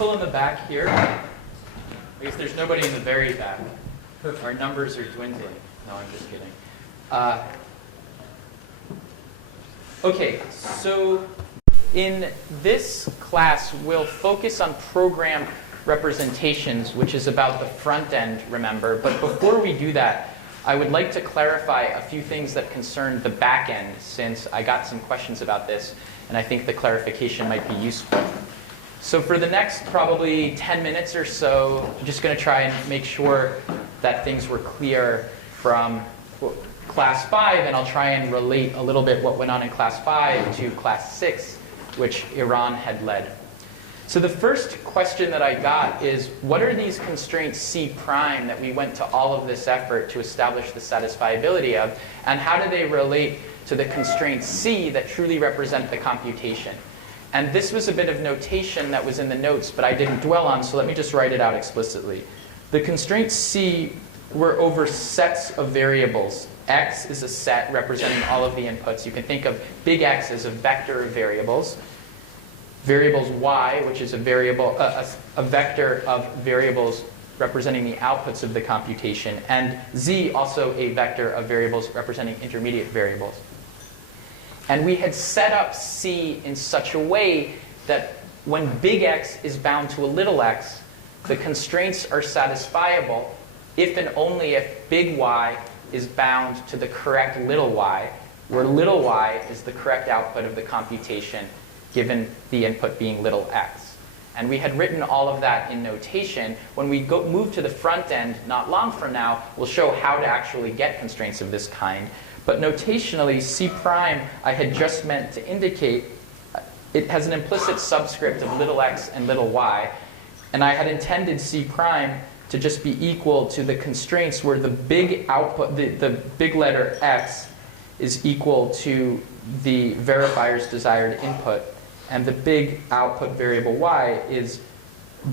people in the back here? I guess there's nobody in the very back. Our numbers are dwindling. No, I'm just kidding. Okay, so in this class, we'll focus on program representations, which is about the front end, remember. But before we do that, I would like to clarify a few things that concern the back end, since I got some questions about this, and I think the clarification might be useful. So for the next probably 10 minutes or so, I'm just going to try and make sure that things were clear from class 5, and I'll try and relate a little bit what went on in class 5 to class 6, which Iran had led. So the first question that I got is, what are these constraints C prime that we went to all of this effort to establish the satisfiability of, and how do they relate to the constraints C that truly represent the computation? And this was a bit of notation that was in the notes, but I didn't dwell on, so let me just write it out explicitly. The constraints C were over sets of variables. X is a set representing all of the inputs. You can think of big X as a vector of variables. Variables Y, which is a variable, a vector of variables representing the outputs of the computation, and Z, also a vector of variables representing intermediate variables. And we had set up C in such a way that when big X is bound to a little x, the constraints are satisfiable if and only if big Y is bound to the correct little y, where little y is the correct output of the computation, given the input being little x. And we had written all of that in notation. When we move to the front end, not long from now, we'll show how to actually get constraints of this kind. But notationally, C prime, I had just meant to indicate, it has an implicit subscript of little x and little y. And I had intended C prime to just be equal to the constraints where the big output, the big letter x is equal to the verifier's desired input, and the big output variable y is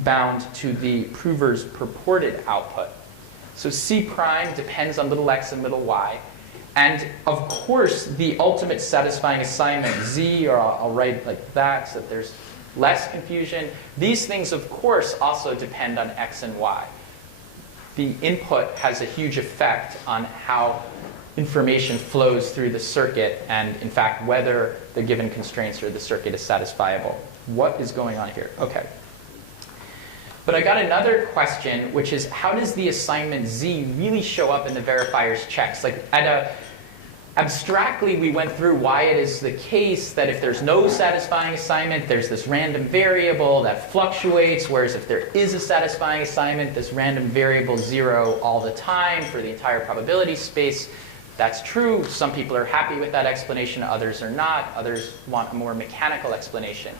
bound to the prover's purported output. So C prime depends on little x and little y. And of course, the ultimate satisfying assignment, Z, or I'll write like that so that there's less confusion. These things, of course, also depend on x and y. The input has a huge effect on how information flows through the circuit and, in fact, whether the given constraints or the circuit is satisfiable. What is going on here? OK. But I got another question, which is, how does the assignment Z really show up in the verifier's checks? Like, abstractly, we went through why it is the case that if there's no satisfying assignment, there's this random variable that fluctuates, whereas if there is a satisfying assignment, this random variable is 0 all the time for the entire probability space. That's true. Some people are happy with that explanation. Others are not. Others want a more mechanical explanation.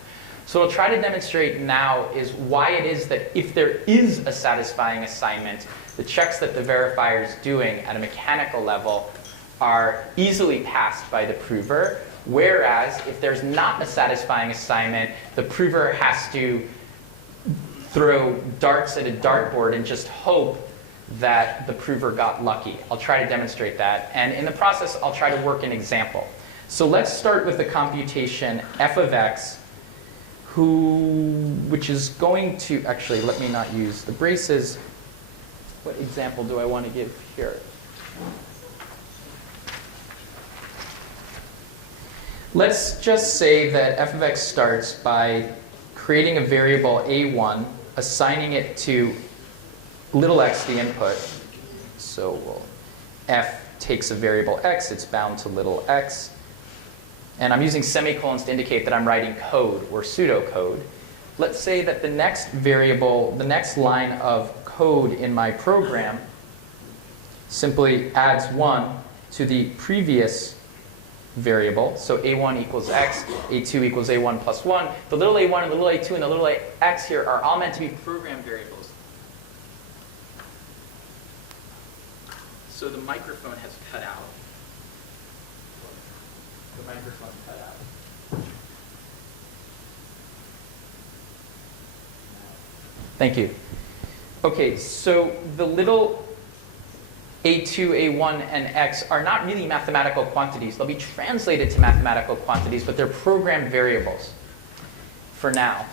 So what I'll try to demonstrate now is why it is that if there is a satisfying assignment, the checks that the verifier is doing at a mechanical level are easily passed by the prover, whereas if there's not a satisfying assignment, the prover has to throw darts at a dartboard and just hope that the prover got lucky. I'll try to demonstrate that. And in the process, I'll try to work an example. So let's start with the computation f of x, which is going to, actually, let me not use the braces. What example do I want to give here? Let's just say that f of x starts by creating a variable a1, assigning it to little x, the input. So f takes a variable x, it's bound to little x. And I'm using semicolons to indicate that I'm writing code or pseudocode. Let's say that the next variable, the next line of code in my program simply adds 1 to the previous variable. So a1 equals x, a2 equals a1 plus 1. The little a1 and the little a2 and the little x here are all meant to be program variables. So the microphone has cut out. The microphone cut out. Thank you. OK, so the little a2, a1, and x are not really mathematical quantities. They'll be translated to mathematical quantities, but they're program variables for now.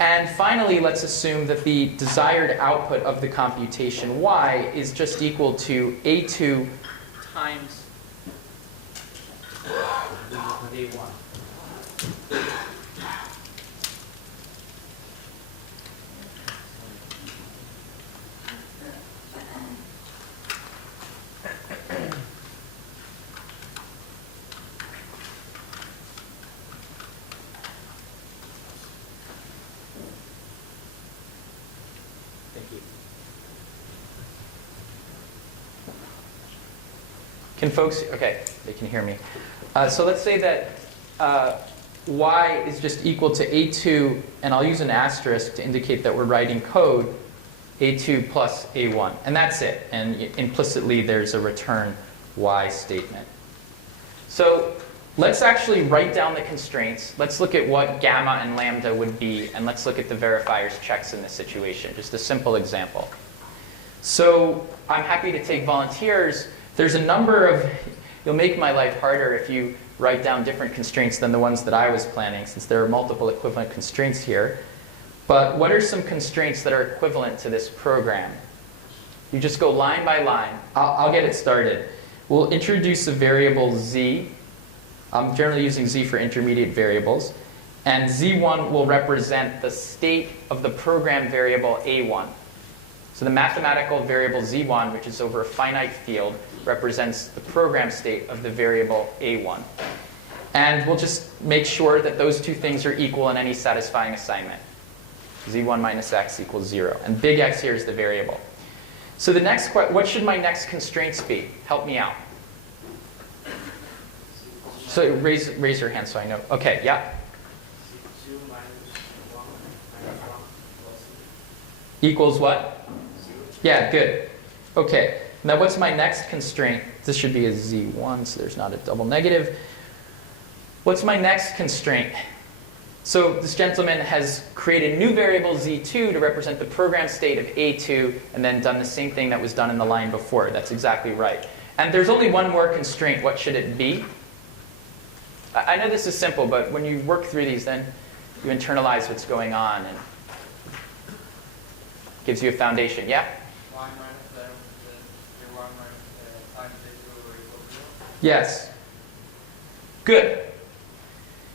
And finally, let's assume that the desired output of the computation y is just equal to A2 times A1. Can folks, okay, they can hear me. So let's say that y is just equal to A2, and I'll use an asterisk to indicate that we're writing code A2 plus A1. And that's it. And implicitly, there's a return y statement. So let's actually write down the constraints. Let's look at what gamma and lambda would be, and let's look at the verifier's checks in this situation. Just a simple example. So I'm happy to take volunteers. There's a number of, you'll make my life harder if you write down different constraints than the ones that I was planning, since there are multiple equivalent constraints here. But what are some constraints that are equivalent to this program? You just go line by line. I'll get it started. We'll introduce a variable z. I'm generally using z for intermediate variables. And z1 will represent the state of the program variable a1. So the mathematical variable z1, which is over a finite field, represents the program state of the variable a1. And we'll just make sure that those two things are equal in any satisfying assignment. z1 minus x equals 0. And big X here is the variable. So the next, what should my next constraints be? Help me out. So raise your hand so I know. Okay, yeah? Equals what? Yeah, good. Okay, now what's my next constraint? This should be a z1, so there's not a double negative. What's my next constraint? So this gentleman has created a new variable z2 to represent the program state of a2, and then done the same thing that was done in the line before. That's exactly right. And there's only one more constraint. What should it be? I know this is simple, but when you work through these, then you internalize what's going on, and gives you a foundation. Yeah? Yes. Good.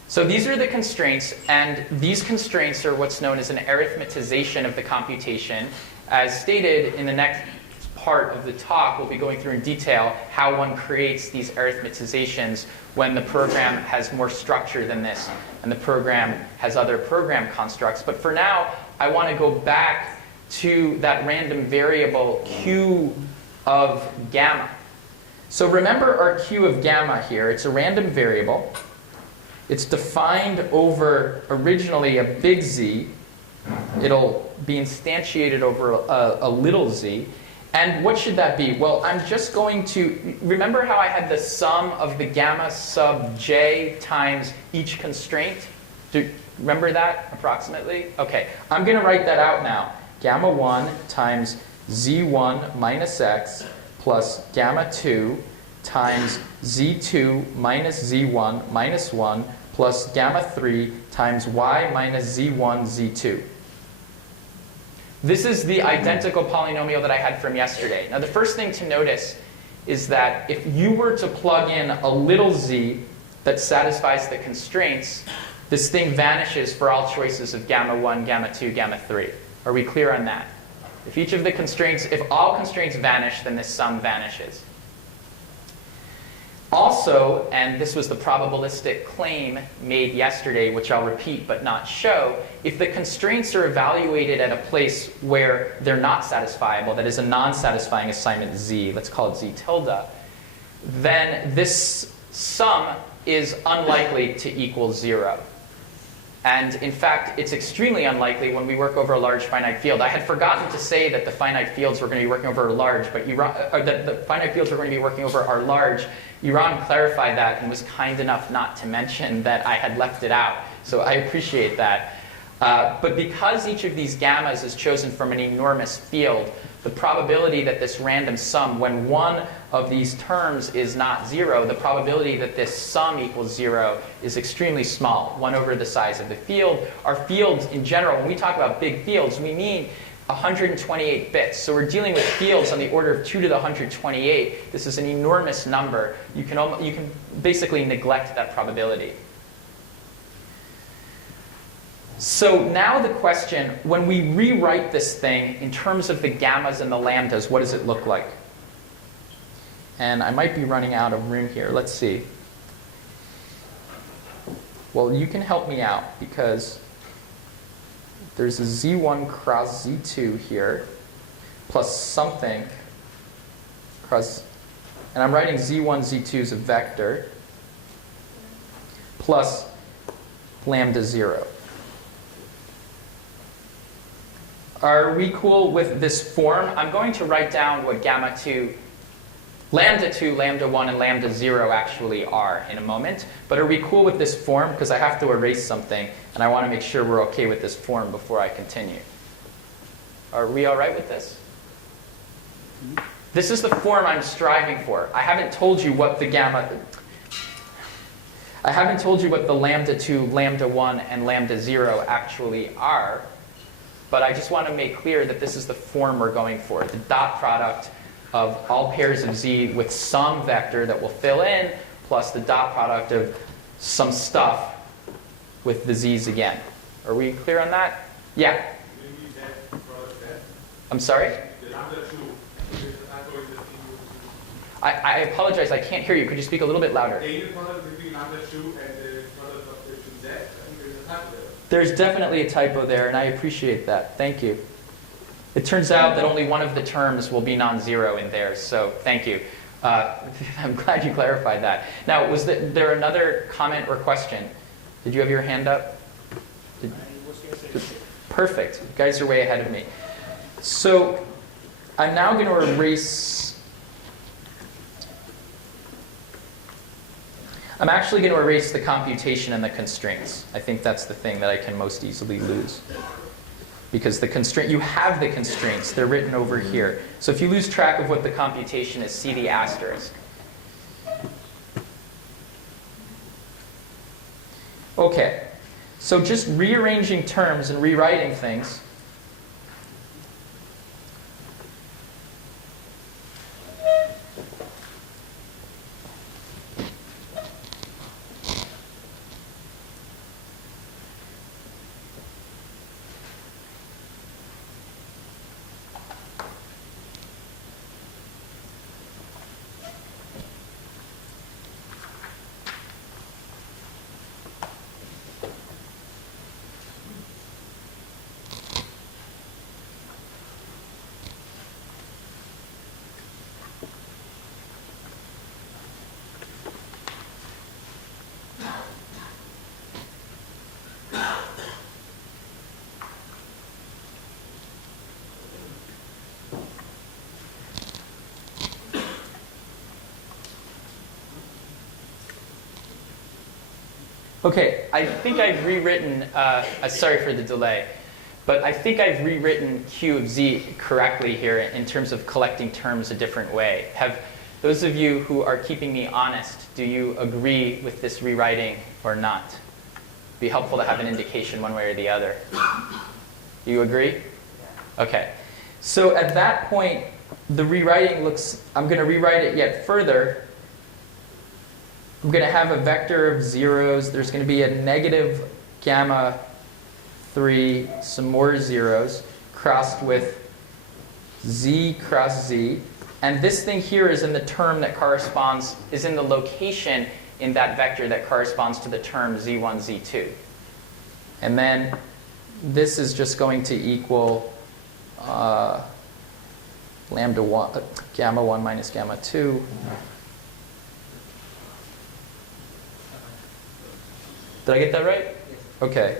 So these are the constraints, and these constraints are what's known as an arithmetization of the computation. As stated in the next part of the talk, we'll be going through in detail how one creates these arithmetizations when the program has more structure than this, and the program has other program constructs. But for now, I want to go back to that random variable q of gamma. So remember our q of gamma here. It's a random variable. It's defined over originally a big Z. It'll be instantiated over a little z. And what should that be? Well, I'm just going to, remember how I had the sum of the gamma sub j times each constraint? Do you remember that approximately? Okay, I'm going to write that out now. Gamma 1 times z1 minus x plus gamma 2 times z2 minus z1 minus 1 plus gamma 3 times y minus z1 z2. This is the identical polynomial that I had from yesterday. Now the first thing to notice is that if you were to plug in a little z that satisfies the constraints, this thing vanishes for all choices of gamma 1, gamma 2, gamma 3. Are we clear on that? If each of the constraints, if all constraints vanish, then this sum vanishes. Also, and this was the probabilistic claim made yesterday, which I'll repeat but not show, if the constraints are evaluated at a place where they're not satisfiable, that is a non-satisfying assignment z, let's call it z tilde, then this sum is unlikely to equal 0. And in fact, it's extremely unlikely when we work over a large finite field. I had forgotten to say that the finite fields we're going to be working over are large, but that the finite fields we're going to be working over are large. Iran clarified that and was kind enough not to mention that I had left it out. So I appreciate that. But because each of these gammas is chosen from an enormous field, the probability that this random sum, when one of these terms is not 0, the probability that this sum equals 0 is extremely small, 1 over the size of the field. Our fields in general, when we talk about big fields, we mean 128 bits. So we're dealing with fields on the order of 2 to the 128. This is an enormous number. You can basically neglect that probability. So now the question, when we rewrite this thing in terms of the gammas and the lambdas, what does it look like? And I might be running out of room here. Let's see. Well, you can help me out because there's a Z1 cross Z2 here plus something cross, and I'm writing Z1, Z2 as a vector plus lambda 0. Are we cool with this form? I'm going to write down what gamma 2, lambda 1, and lambda 0 actually are in a moment. But are we cool with this form? Because I have to erase something, and I want to make sure we're OK with this form before I continue. Are we all right with this? This is the form I'm striving for. I haven't told you what the lambda 2, lambda 1, and lambda 0 actually are. But I just want to make clear that this is the form we're going for. The dot product of all pairs of z with some vector that will fill in, plus the dot product of some stuff with the z's again. Are we clear on that? Yeah? I'm sorry? I apologize, I can't hear you. Could you speak a little bit louder? There's definitely a typo there, and I appreciate that. Thank you. It turns out that only one of the terms will be non-zero in there, so thank you. I'm glad you clarified that. Now, was there another comment or question? Did you have your hand up? Perfect. You guys are way ahead of me. So I'm now going to erase... I'm actually going to erase the computation and the constraints. I think that's the thing that I can most easily lose. Because the constraint, you have the constraints. They're written over here. So if you lose track of what the computation is, see the asterisk. OK. So just rearranging terms and rewriting things. Okay, I think I've rewritten, sorry for the delay, but I think I've rewritten Q of Z correctly here in terms of collecting terms a different way. Have those of you who are keeping me honest, do you agree with this rewriting or not? It'd be helpful to have an indication one way or the other. Do you agree? Okay. So at that point, the rewriting looks, I'm going to rewrite it yet further. I'm going to have a vector of zeros. There's going to be a negative gamma 3, some more zeros, crossed with z cross z. And this thing here is in the term that corresponds, is in the location in that vector that corresponds to the term z1, z2. And then this is just going to equal lambda 1, gamma 1 minus gamma 2. Did I get that right? Okay.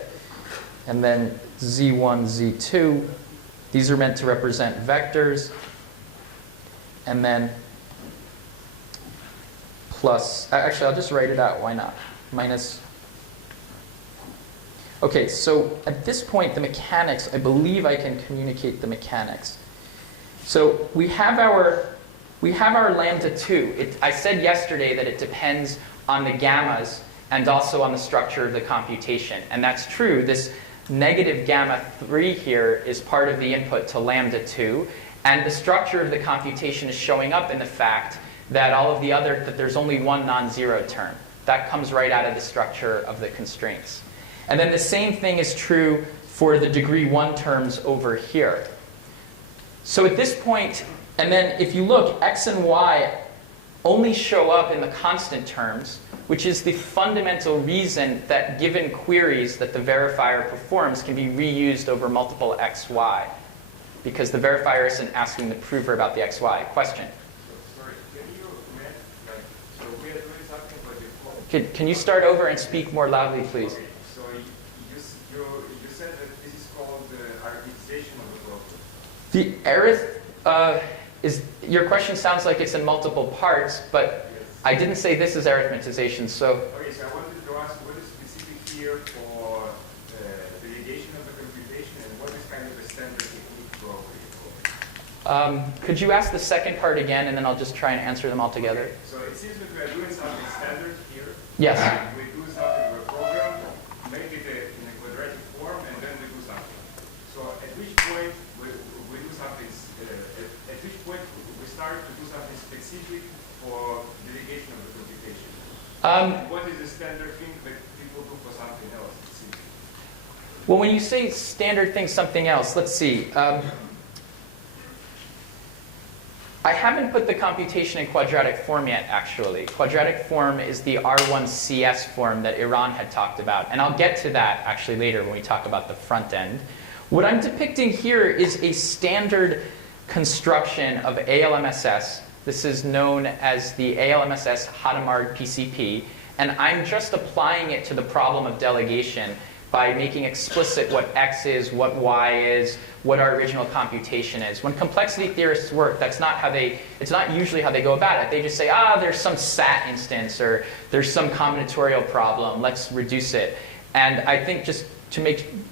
And then z1, z2. These are meant to represent vectors. And then plus, actually, I'll just write it out. Why not? Minus. Okay, so at this point, the mechanics, I believe I can communicate the mechanics. So we have our lambda 2. I said yesterday that it depends on the gammas and also on the structure of the computation. And that's true. This negative gamma 3 here is part of the input to lambda 2. And the structure of the computation is showing up in the fact that that there's only one non-zero term. That comes right out of the structure of the constraints. And then the same thing is true for the degree 1 terms over here. So at this point, and then if you look, x and y only show up in the constant terms, which is the fundamental reason that given queries that the verifier performs can be reused over multiple x, y, because the verifier isn't asking the prover about the x, y. Question? Sorry, can you comment, so we are doing something but before. Can you start over and speak more loudly, please? Okay, so you said that this is called the arithmetization of the program. Your question sounds like it's in multiple parts, but Yes. I didn't say this is arithmetization, so Okay, so I wanted to ask what is specific here for delegation of the computation and what is kind of the standard technique for. could you ask the second part again, and then I'll just try and answer them all together? Okay, so it seems that we are doing something standard here. Yes. We do something with a program, make it in a quadratic form, and then we do something. So at which point we do something, at which point we start to do something specific for delegation of the computation? What is the standard thing that people do for something else specific? Well, when you say standard thing, something else, let's see. I haven't put the computation in quadratic form yet, actually. Quadratic form is the R1CS form that Iran had talked about. And I'll get to that actually later when we talk about the front end. What I'm depicting here is a standard construction of ALMSS. This is known as the ALMSS Hadamard PCP. And I'm just applying it to the problem of delegation by making explicit what x is, what y is, what our original computation is. When complexity theorists work, it's not usually how they go about it. They just say, there's some SAT instance, or there's some combinatorial problem, let's reduce it. And I think just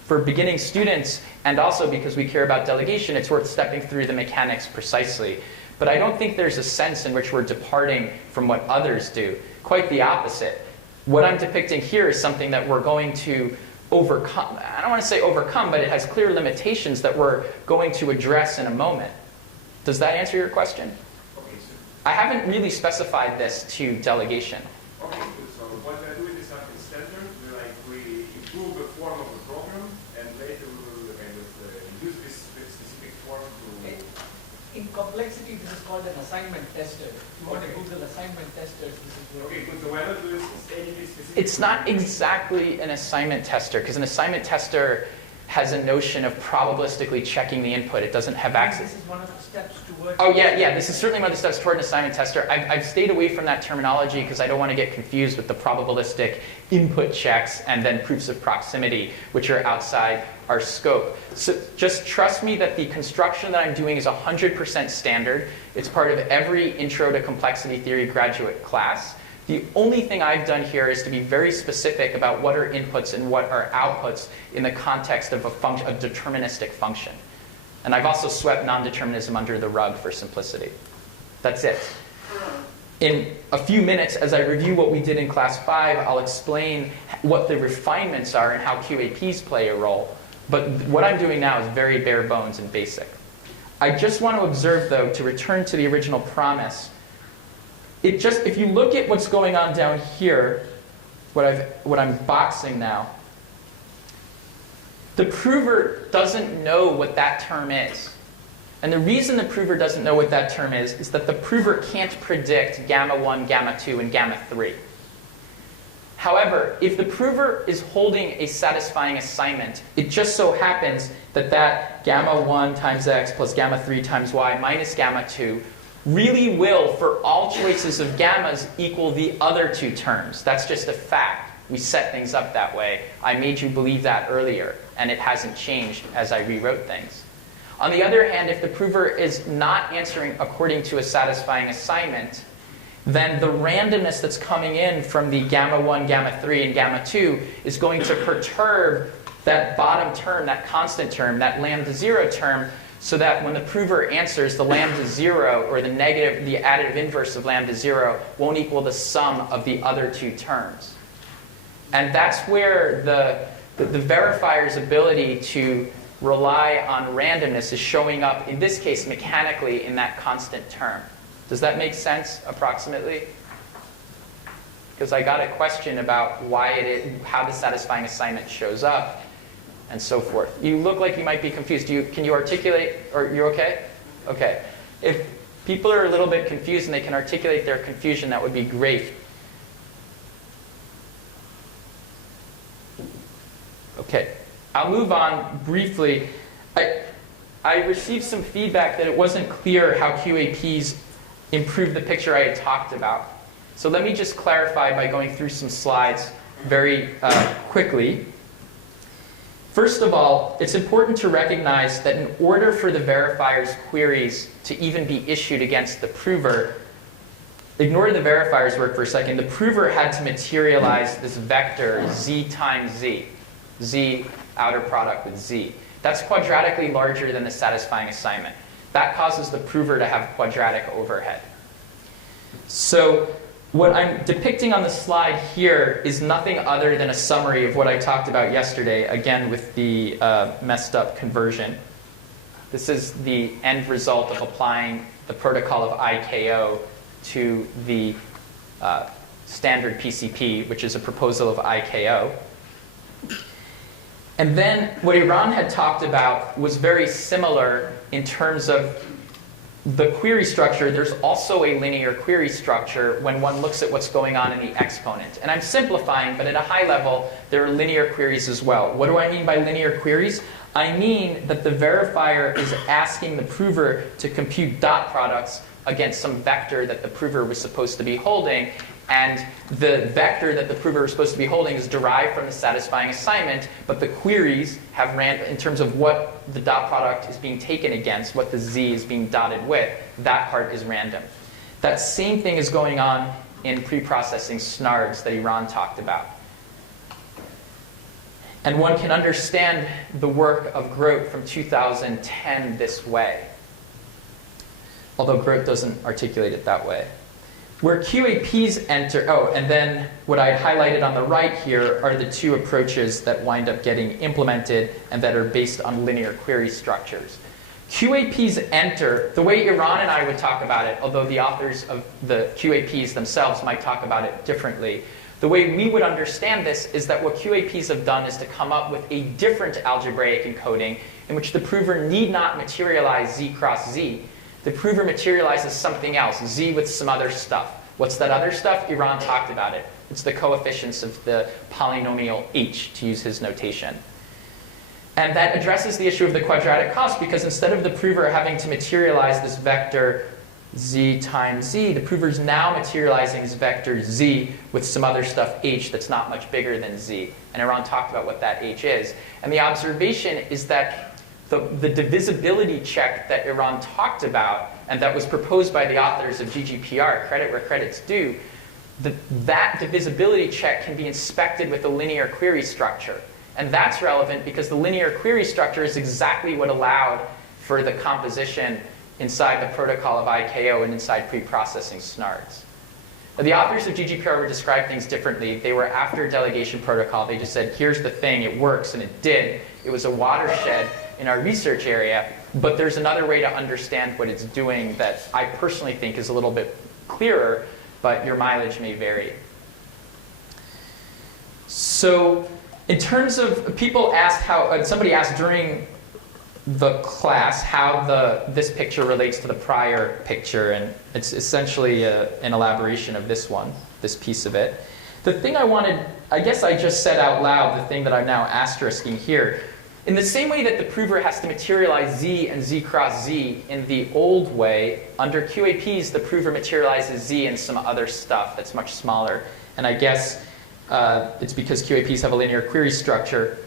for beginning students, and also because we care about delegation, it's worth stepping through the mechanics precisely. But I don't think there's a sense in which we're departing from what others do. Quite the opposite. What I'm depicting here is something that we're going to overcome. I don't want to say overcome, but it has clear limitations that we're going to address in a moment. Does that answer your question? Okay, so I haven't really specified this to delegation. okay, good. So what we're doing is something standard. We improve the form of the program, and later we will kind of use this specific form to. In complexity, this is called an assignment tester. If you want to Google assignment testers, this is where. Okay, good. So we're not doing anything specific. It's not exactly an assignment tester, because an assignment tester has a notion of probabilistically checking the input. It doesn't have access. This is one of the steps towards. Oh, yeah. This is certainly one of the steps toward an assignment tester. I've stayed away from that terminology because I don't want to get confused with the probabilistic input checks and then proofs of proximity, which are outside our scope. So just trust me that the construction that I'm doing is 100% standard. It's part of every Intro to Complexity Theory graduate class. The only thing I've done here is to be very specific about what are inputs and what are outputs in the context of a deterministic function. And I've also swept non-determinism under the rug for simplicity. That's it. In a few minutes, as I review what we did in class 5, I'll explain what the refinements are and how QAPs play a role. But what I'm doing now is very bare bones and basic. I just want to observe, though, to return to the original promise, if you look at what's going on down here, what I'm boxing now, the prover doesn't know what that term is. And the reason the prover doesn't know what that term is that the prover can't predict gamma 1, gamma 2, and gamma 3. However, if the prover is holding a satisfying assignment, it just so happens that gamma 1 times x plus gamma 3 times y minus gamma 2 really will, for all choices of gammas, equal the other two terms. That's just a fact. We set things up that way. I made you believe that earlier, and it hasn't changed as I rewrote things. On the other hand, if the prover is not answering according to a satisfying assignment, then the randomness that's coming in from the gamma 1, gamma 3, and gamma 2 is going to perturb that bottom term, that constant term, that lambda 0 term, so that when the prover answers, the lambda 0 or the additive inverse of lambda 0 won't equal the sum of the other two terms. And that's where the verifier's ability to rely on randomness is showing up, in this case, mechanically in that constant term. Does that make sense, approximately? Because I got a question about how the satisfying assignment shows up, and so forth. You look like you might be confused. Can you articulate, or you're okay? Okay. If people are a little bit confused and they can articulate their confusion, that would be great. Okay. I'll move on briefly. I received some feedback that it wasn't clear how QAPs improve the picture I had talked about. So let me just clarify by going through some slides very quickly. First of all, it's important to recognize that in order for the verifier's queries to even be issued against the prover, ignore the verifier's work for a second, the prover had to materialize this vector z times z, z outer product with z. That's quadratically larger than the satisfying assignment. That causes the prover to have quadratic overhead. So what I'm depicting on the slide here is nothing other than a summary of what I talked about yesterday, again with the messed up conversion. This is the end result of applying the protocol of IKO to the standard PCP, which is a proposal of IKO. And then what Iran had talked about was very similar in terms of the query structure. There's also a linear query structure when one looks at what's going on in the exponent. And I'm simplifying, but at a high level, there are linear queries as well. What do I mean by linear queries? I mean that the verifier is asking the prover to compute dot products against some vector that the prover was supposed to be holding. And the vector that the prover is supposed to be holding is derived from the satisfying assignment, but the queries have in terms of what the dot product is being taken against, what the z is being dotted with, that part is random. That same thing is going on in pre-processing snards that Iran talked about. And one can understand the work of Grote from 2010 this way, although Grote doesn't articulate it that way. Where QAPs enter, and then what I highlighted on the right here are the two approaches that wind up getting implemented and that are based on linear query structures. QAPs enter, the way Iran and I would talk about it, although the authors of the QAPs themselves might talk about it differently, the way we would understand this is that what QAPs have done is to come up with a different algebraic encoding in which the prover need not materialize z cross z. The prover materializes something else, z with some other stuff. What's that other stuff? Iran talked about it. It's the coefficients of the polynomial h, to use his notation. And that addresses the issue of the quadratic cost, because instead of the prover having to materialize this vector z times z, the prover is now materializing this vector z with some other stuff h that's not much bigger than z. And Iran talked about what that h is. And the observation is that the divisibility check that Iran talked about and that was proposed by the authors of GGPR, credit where credit's due, that divisibility check can be inspected with a linear query structure. And that's relevant because the linear query structure is exactly what allowed for the composition inside the protocol of IKO and inside pre-processing snards. Now, the authors of GGPR would describe things differently. They were after delegation protocol. They just said, here's the thing, it works, and it did. It was a watershed in our research area, but there's another way to understand what it's doing that I personally think is a little bit clearer, but your mileage may vary. So in terms of, people asked how, somebody asked during the class how this picture relates to the prior picture, and it's essentially an elaboration of this one, this piece of it. The thing I wanted, I guess I just said out loud, the thing that I'm now asterisking here, in the same way that the prover has to materialize z and z cross z in the old way, under QAPs the prover materializes z and some other stuff that's much smaller. And I guess it's because QAPs have a linear query structure.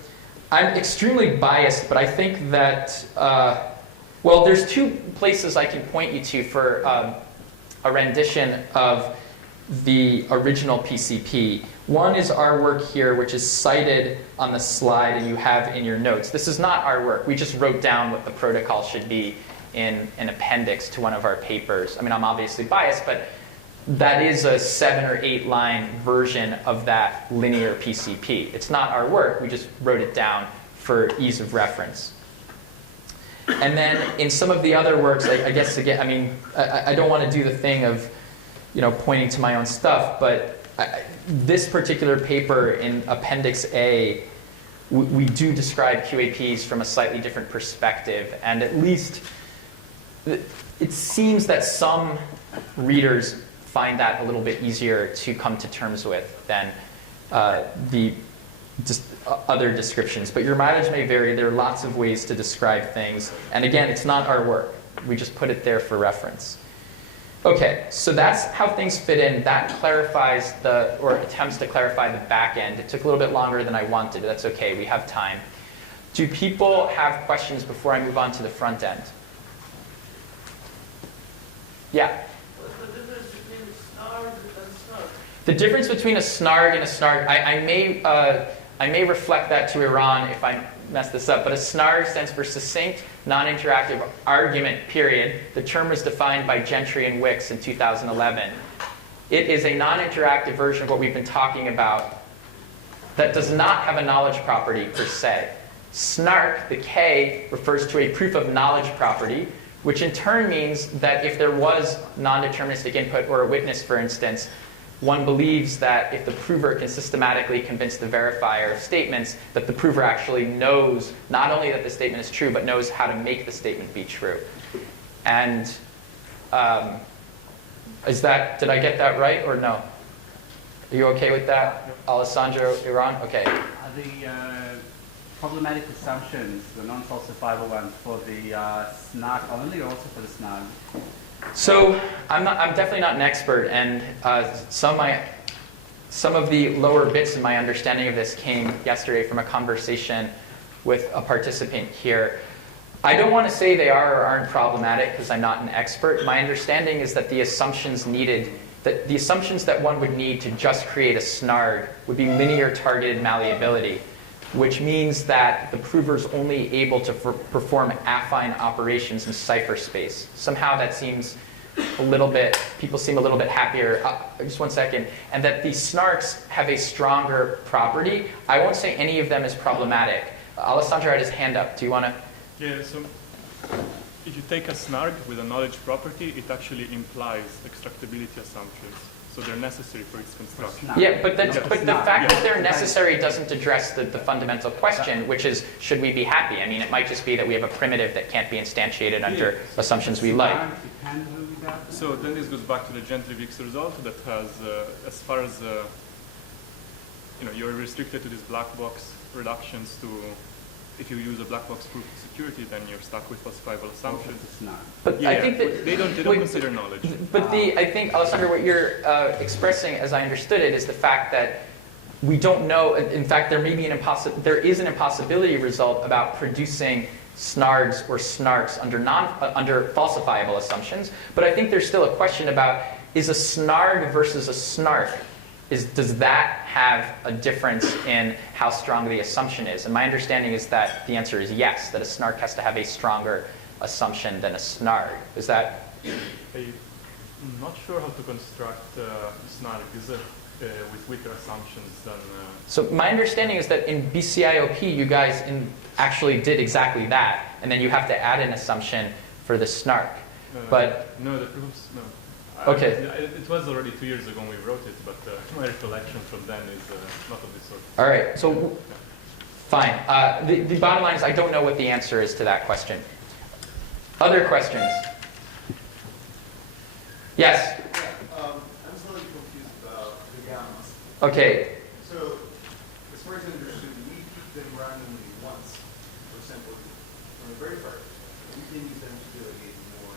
I'm extremely biased, but I think that, well, there's two places I can point you to for a rendition of the original PCP. One is our work here, which is cited on the slide and you have in your notes. This is not our work. We just wrote down what the protocol should be in an appendix to one of our papers. I mean, I'm obviously biased, but that is a 7 or 8 line version of that linear PCP. It's not our work. We just wrote it down for ease of reference. And then in some of the other works, I guess again, I mean, I don't want to do the thing of, pointing to my own stuff, but this particular paper in Appendix A, we do describe QAPs from a slightly different perspective, and at least it seems that some readers find that a little bit easier to come to terms with than the other descriptions. But your mileage may vary. There are lots of ways to describe things. And again, it's not our work. We just put it there for reference. Okay, so that's how things fit in. That clarifies or attempts to clarify the back end. It took a little bit longer than I wanted. That's okay, we have time. Do people have questions before I move on to the front end? Yeah? What's the difference between a snarg and snark? The difference between a snarg and a snark, I may reflect that to Iran if I mess this up, but a snarg stands for succinct, non-interactive argument, period. The term was defined by Gentry and Wicks in 2011. It is a non-interactive version of what we've been talking about that does not have a knowledge property per se. Snark, the K, refers to a proof of knowledge property, which in turn means that if there was non-deterministic input or a witness, for instance, one believes that if the prover can systematically convince the verifier of statements, that the prover actually knows not only that the statement is true, but knows how to make the statement be true. And did I get that right or no? Are you okay with that? Alessandro, Iran? Okay. Are the problematic assumptions, the non-falsifiable ones, for the snark only or also for the snarg? So I'm definitely not an expert, and some of the lower bits in my understanding of this came yesterday from a conversation with a participant here. I don't want to say they are or aren't problematic because I'm not an expert. My understanding is that the assumptions that one would need to just create a snarg would be linear targeted malleability, which means that the prover is only able to perform affine operations in cipher space. Somehow that seems people seem a little bit happier. Just one second. And that these snarks have a stronger property. I won't say any of them is problematic. Alessandro had his hand up. Do you want to? Yeah, so if you take a snark with a knowledge property, it actually implies extractability assumptions. So they're necessary for its construction. Yeah, but the fact that they're necessary doesn't address the fundamental question, which is, should we be happy? I mean, it might just be that we have a primitive that can't be instantiated under assumptions we like. So then this goes back to the Gentry-Wicks result that has, as far as, you're restricted to these black box reductions to, if you use a black box proof of security, then you're stuck with falsifiable assumptions. But Yeah, I think that they don't consider knowledge. But I think, Alessandro, what you're expressing, as I understood it, is the fact that we don't know. In fact, there is an impossibility result about producing snargs or snarks under falsifiable assumptions. But I think there's still a question about, is a snarg versus a snark? Does that have a difference in how strong the assumption is? And my understanding is that the answer is yes, that a snark has to have a stronger assumption than a snarg. Is that? I'm not sure how to construct snark with weaker assumptions than... So my understanding is that in BCIOP, you guys actually did exactly that. And then you have to add an assumption for the snark. No, the proofs, no. Okay. It was already 2 years ago when we wrote it, but my recollection from then is not of this sort. All right, so fine. The bottom line is I don't know what the answer is to that question. Other questions? Yes? Yeah, I'm slightly confused about the gammas. Okay. So, as far as I understood, we keep them randomly once, for example, from the very first. We can use them to delegate more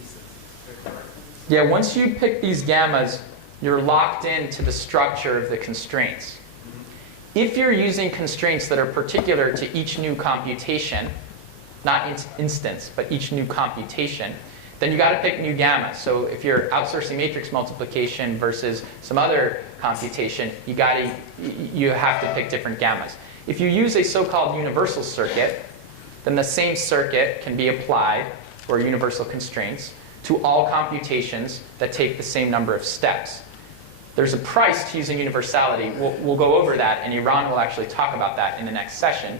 instances. Is that correct? Yeah, once you pick these gammas, you're locked into the structure of the constraints. If you're using constraints that are particular to each new computation, not instance, but each new computation, then you got to pick new gamma. So if you're outsourcing matrix multiplication versus some other computation, you have to pick different gammas. If you use a so-called universal circuit, then the same circuit can be applied, or universal constraints, to all computations that take the same number of steps. There's a price to using universality. We'll go over that, and Iran will actually talk about that in the next session.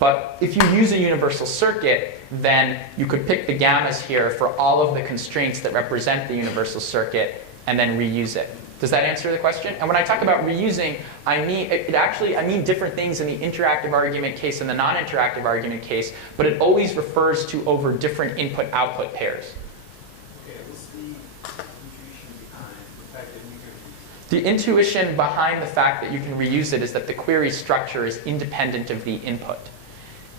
But if you use a universal circuit, then you could pick the gammas here for all of the constraints that represent the universal circuit and then reuse it. Does that answer the question? And when I talk about reusing, I mean different things in the interactive argument case and the non-interactive argument case, but it always refers to over different input-output pairs. Okay, what's the intuition behind the fact that we can reuse it? The intuition behind the fact that you can reuse it is that the query structure is independent of the input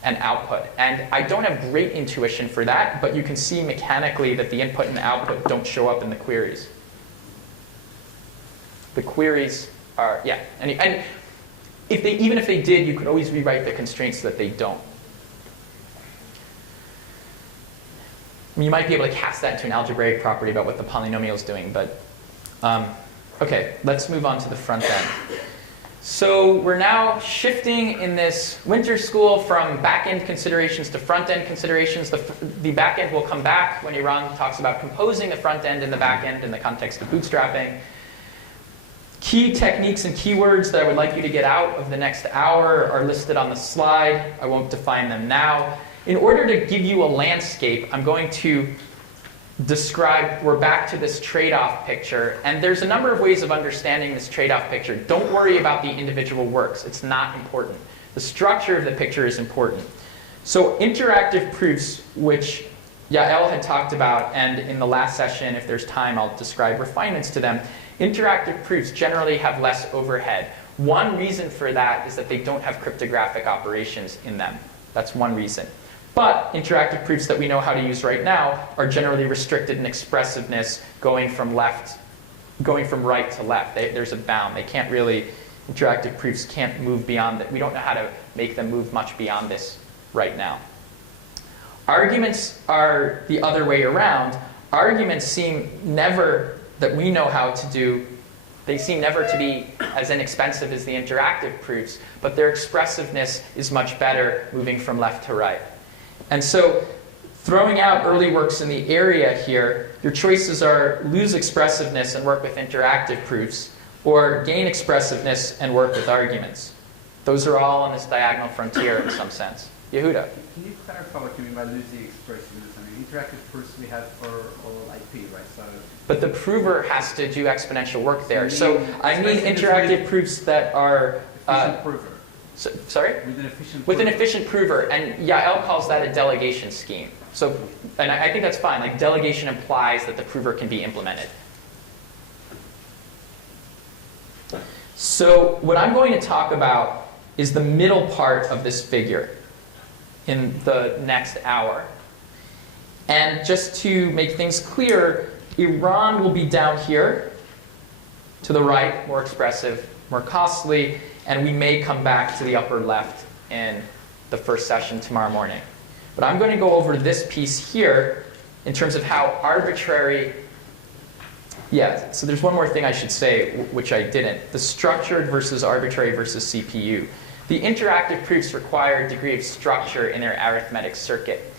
and output. And I don't have great intuition for that, but you can see mechanically that the input and output don't show up in the queries. The queries are, yeah. And even if they did, you could always rewrite the constraints so that they don't. I mean, you might be able to cast that into an algebraic property about what the polynomial is doing, but okay, let's move on to the front end. So we're now shifting in this winter school from back-end considerations to front-end considerations. The back-end will come back when Iran talks about composing the front end and the back-end in the context of bootstrapping. Key techniques and keywords that I would like you to get out of the next hour are listed on the slide. I won't define them now. In order to give you a landscape, I'm going to describe, we're back to this trade-off picture. And there's a number of ways of understanding this trade-off picture. Don't worry about the individual works. It's not important. The structure of the picture is important. So interactive proofs, which Yael had talked about, and in the last session, if there's time, I'll describe refinements to them. Interactive proofs generally have less overhead. One reason for that is that they don't have cryptographic operations in them. That's one reason. But interactive proofs that we know how to use right now are generally restricted in expressiveness, going from right to left. There's a bound. They can't really, interactive proofs can't move beyond that. We don't know how to make them move much beyond this right now. Arguments are the other way around. Arguments seem never, that we know how to do, they seem never to be as inexpensive as the interactive proofs, but their expressiveness is much better moving from left to right. And so throwing out early works in the area here, your choices are lose expressiveness and work with interactive proofs, or gain expressiveness and work with arguments. Those are all on this diagonal frontier in some sense. Yehuda. Can you clarify what you mean by losing expressiveness? I mean, interactive proofs we have for all IP, right? So, but the prover has to do exponential work there. So I mean interactive proofs that are... efficient prover. Sorry? With an efficient prover. And Yael calls that a delegation scheme. So, and I think that's fine. Like, delegation implies that the prover can be implemented. So what I'm going to talk about is the middle part of this figure in the next hour. And just to make things clear, Iran will be down here to the right, more expressive, more costly, and we may come back to the upper left in the first session tomorrow morning. But I'm going to go over this piece here in terms of how arbitrary... Yeah, so there's one more thing I should say, which I didn't. The structured versus arbitrary versus CPU. The interactive proofs require a degree of structure in their arithmetic circuit.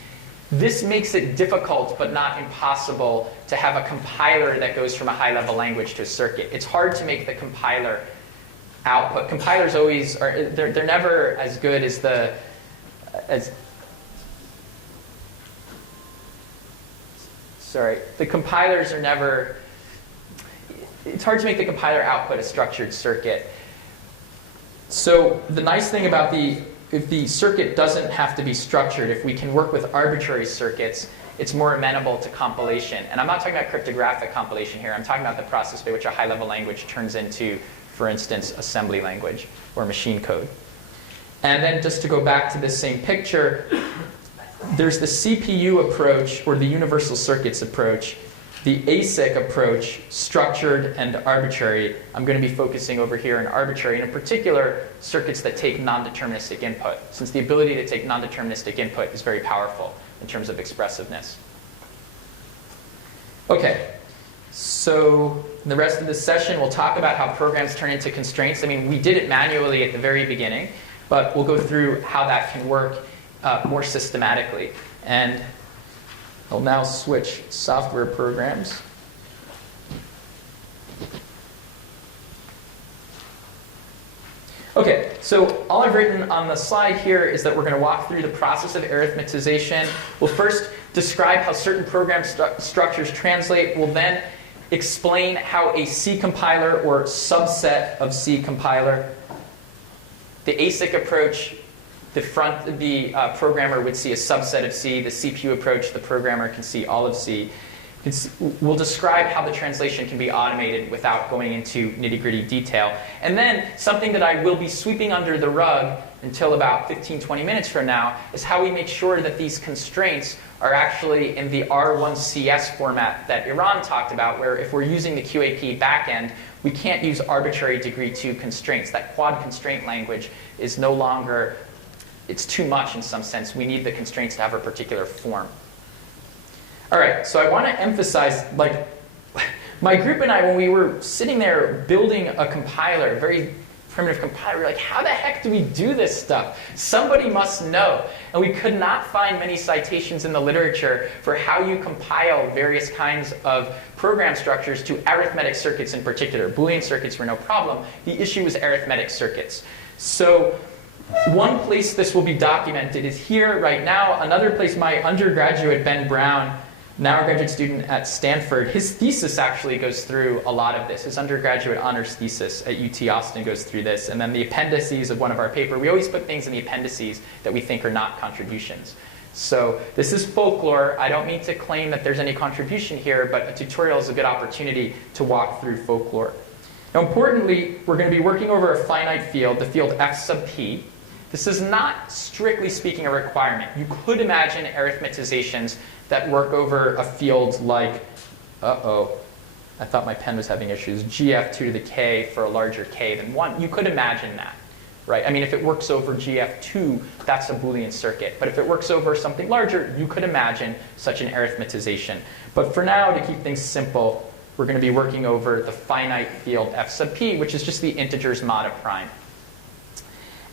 This makes it difficult, but not impossible, to have a compiler that goes from a high-level language to a circuit. It's hard to make the compiler output. Compilers always are, they're never as good as the, the compilers are never, it's hard to make the compiler output a structured circuit. So the nice thing about if the circuit doesn't have to be structured, if we can work with arbitrary circuits, it's more amenable to compilation. And I'm not talking about cryptographic compilation here. I'm talking about the process by which a high-level language turns into, for instance, assembly language or machine code. And then just to go back to this same picture, there's the CPU approach, or the universal circuits approach, the ASIC approach, structured and arbitrary. I'm going to be focusing over here on arbitrary, and in particular, circuits that take non-deterministic input, since the ability to take non-deterministic input is very powerful in terms of expressiveness. Okay, so in the rest of this session, we'll talk about how programs turn into constraints. I mean, we did it manually at the very beginning, but we'll go through how that can work more systematically. And I'll now switch software programs. Okay, so all I've written on the slide here is that we're going to walk through the process of arithmetization. We'll first describe how certain program structures translate. We'll then explain how a C compiler or subset of C compiler, the ASIC approach, the programmer would see a subset of C. The CPU approach, the programmer can see all of C. We'll describe how the translation can be automated without going into nitty-gritty detail. And then something that I will be sweeping under the rug until about 15-20 minutes from now is how we make sure that these constraints are actually in the R1CS format that Iran talked about, where if we're using the QAP backend, we can't use arbitrary degree 2 constraints. That quad constraint language is no longer, it's too much in some sense. We need the constraints to have a particular form. All right, so I want to emphasize, like, my group and I, when we were sitting there building a compiler, a very primitive compiler, we were like, how the heck do we do this stuff? Somebody must know. And we could not find many citations in the literature for how you compile various kinds of program structures to arithmetic circuits in particular. Boolean circuits were no problem. The issue was arithmetic circuits. So one place this will be documented is here right now. Another place, my undergraduate, Ben Brown, now a graduate student at Stanford, his thesis actually goes through a lot of this. His undergraduate honors thesis at UT Austin goes through this. And then the appendices of one of our paper, we always put things in the appendices that we think are not contributions. So this is folklore. I don't mean to claim that there's any contribution here, but a tutorial is a good opportunity to walk through folklore. Now, importantly, we're going to be working over a finite field, the field f sub p. This is not, strictly speaking, a requirement. You could imagine arithmetizations that work over a field like, I thought my pen was having issues, gf2 to the k for a larger k than 1. You could imagine that, right? I mean, if it works over gf2, that's a Boolean circuit. But if it works over something larger, you could imagine such an arithmetization. But for now, to keep things simple, we're going to be working over the finite field f sub p, which is just the integers mod of prime.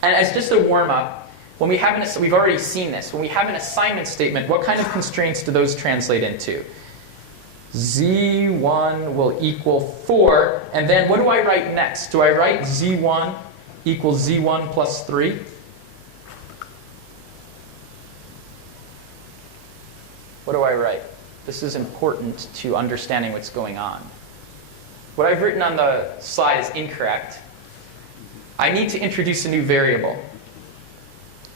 And as just a warm-up, when we have we've already seen this. When we have an assignment statement, what kind of constraints do those translate into? Z1 will equal 4. And then what do I write next? Do I write Z1 equals Z1 plus 3? What do I write? This is important to understanding what's going on. What I've written on the slide is incorrect. I need to introduce a new variable.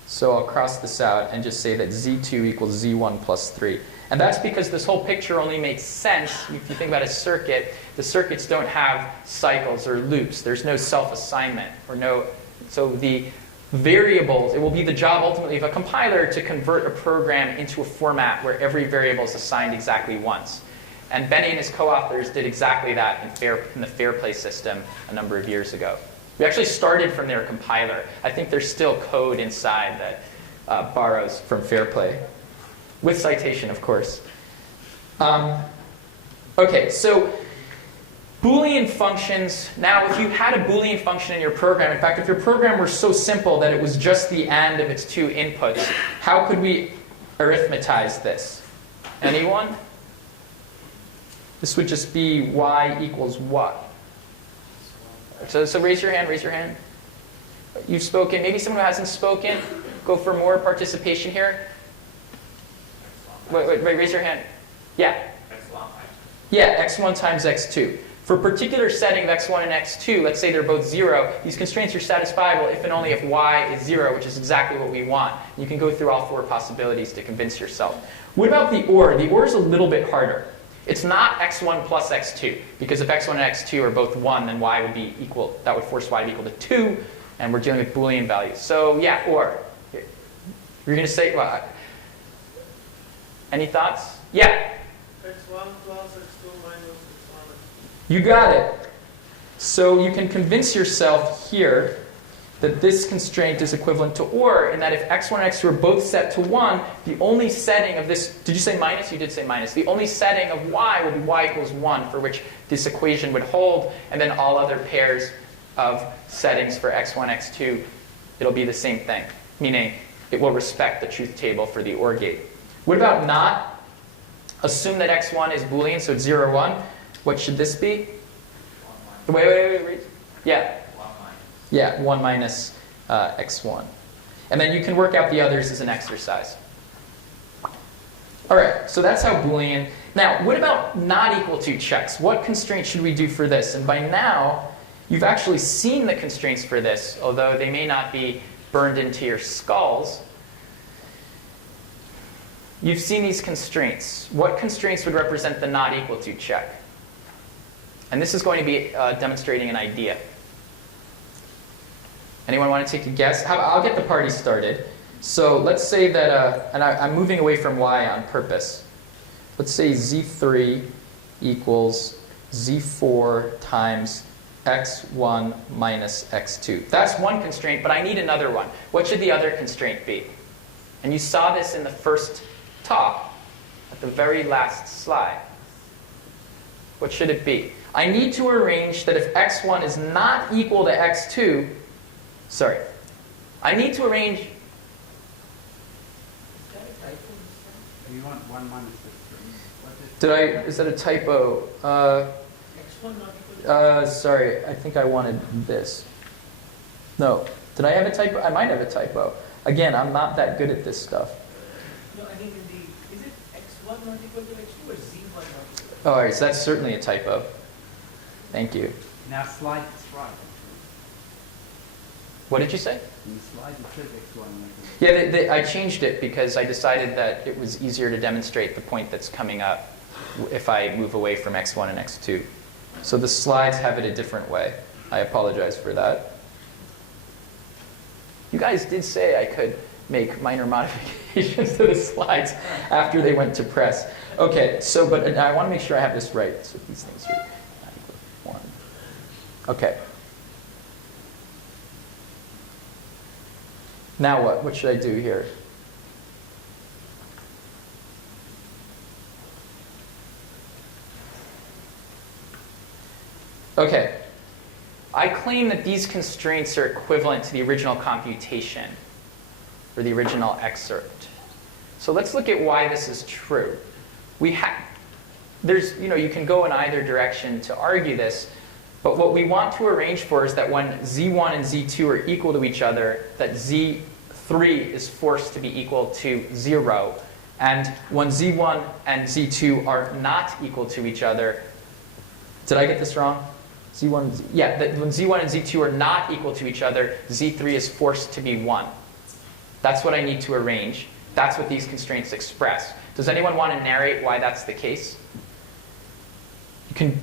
So I'll cross this out and just say that Z2 equals Z1 plus 3. And that's because this whole picture only makes sense if you think about a circuit. The circuits don't have cycles or loops. There's no self-assignment or no. So the variables, it will be the job ultimately of a compiler to convert a program into a format where every variable is assigned exactly once. And Benny and his co-authors did exactly that in the fair play system a number of years ago. We actually started from their compiler. I think there's still code inside that borrows from Fairplay, with citation, of course. Okay, so Boolean functions. Now, if you had a Boolean function in your program, in fact, if your program were so simple that it was just the AND of its two inputs, how could we arithmetize this? Anyone? This would just be y equals what? So raise your hand, raise your hand. You've spoken. Maybe someone who hasn't spoken. Go for more participation here. Wait, raise your hand. Yeah. Yeah, x1 times x2. For a particular setting of x1 and x2, let's say they're both 0, these constraints are satisfiable if and only if y is 0, which is exactly what we want. You can go through all 4 possibilities to convince yourself. What about the OR? The OR is a little bit harder. It's not x1 plus x2, because if x1 and x2 are both 1, then y would be equal, that would force y to be equal to 2, and we're dealing with Boolean values. So yeah, or. You're going to say, well, any thoughts? Yeah? x1 plus x2 minus x1. You got it. So you can convince yourself here that this constraint is equivalent to OR, in that if x1 and x2 are both set to 1, the only setting of this, did you say minus? You did say minus. The only setting of y will be y equals 1, for which this equation would hold, and then all other pairs of settings for x1, x2, it'll be the same thing, meaning it will respect the truth table for the OR gate. What about not? Assume that x1 is Boolean, so it's 0, 1. What should this be? Wait. Yeah. 1 minus. Yeah, 1 minus x1. And then you can work out the others as an exercise. All right, so that's how Boolean. Now, what about not equal to checks? What constraint should we do for this? And by now, you've actually seen the constraints for this, although they may not be burned into your skulls. You've seen these constraints. What constraints would represent the not equal to check? And this is going to be demonstrating an idea. Anyone want to take a guess? I'll get the party started. So let's say that, and I'm moving away from y on purpose. Let's say z3 equals z4 times x1 minus x2. That's one constraint, but I need another one. What should the other constraint be? And you saw this in the first talk, at the very last slide. What should it be? I need to arrange that if x1 is not equal to x2, sorry, I need to arrange. You want 1 minus x3. Is that a typo? X1 not equal to Sorry, I think I wanted this. No, did I have a typo? I might have a typo. Again, I'm not that good at this stuff. No, I think is it x1 not equal to x2 or z1 not equal to x2? Oh, all right, so that's certainly a typo. Thank you. In our slide, it's right. What did you say? In the slide, it says x1 minus Yeah, I changed it because I decided that it was easier to demonstrate the point that's coming up if I move away from x1 and x2. So the slides have it a different way. I apologize for that. You guys did say I could make minor modifications to the slides after they went to press. Okay, so but I want to make sure I have this right. So these things are not equal to 1. Okay. Now what? What should I do here? Okay. I claim that these constraints are equivalent to the original computation, or the original excerpt. So let's look at why this is true. You can go in either direction to argue this, but what we want to arrange for is that when z1 and z2 are equal to each other, that z3 is forced to be equal to 0. And when z1 and z2 are not equal to each other, did I get this wrong? When z1 and z2 are not equal to each other, z3 is forced to be 1. That's what I need to arrange. That's what these constraints express. Does anyone want to narrate why that's the case? You can.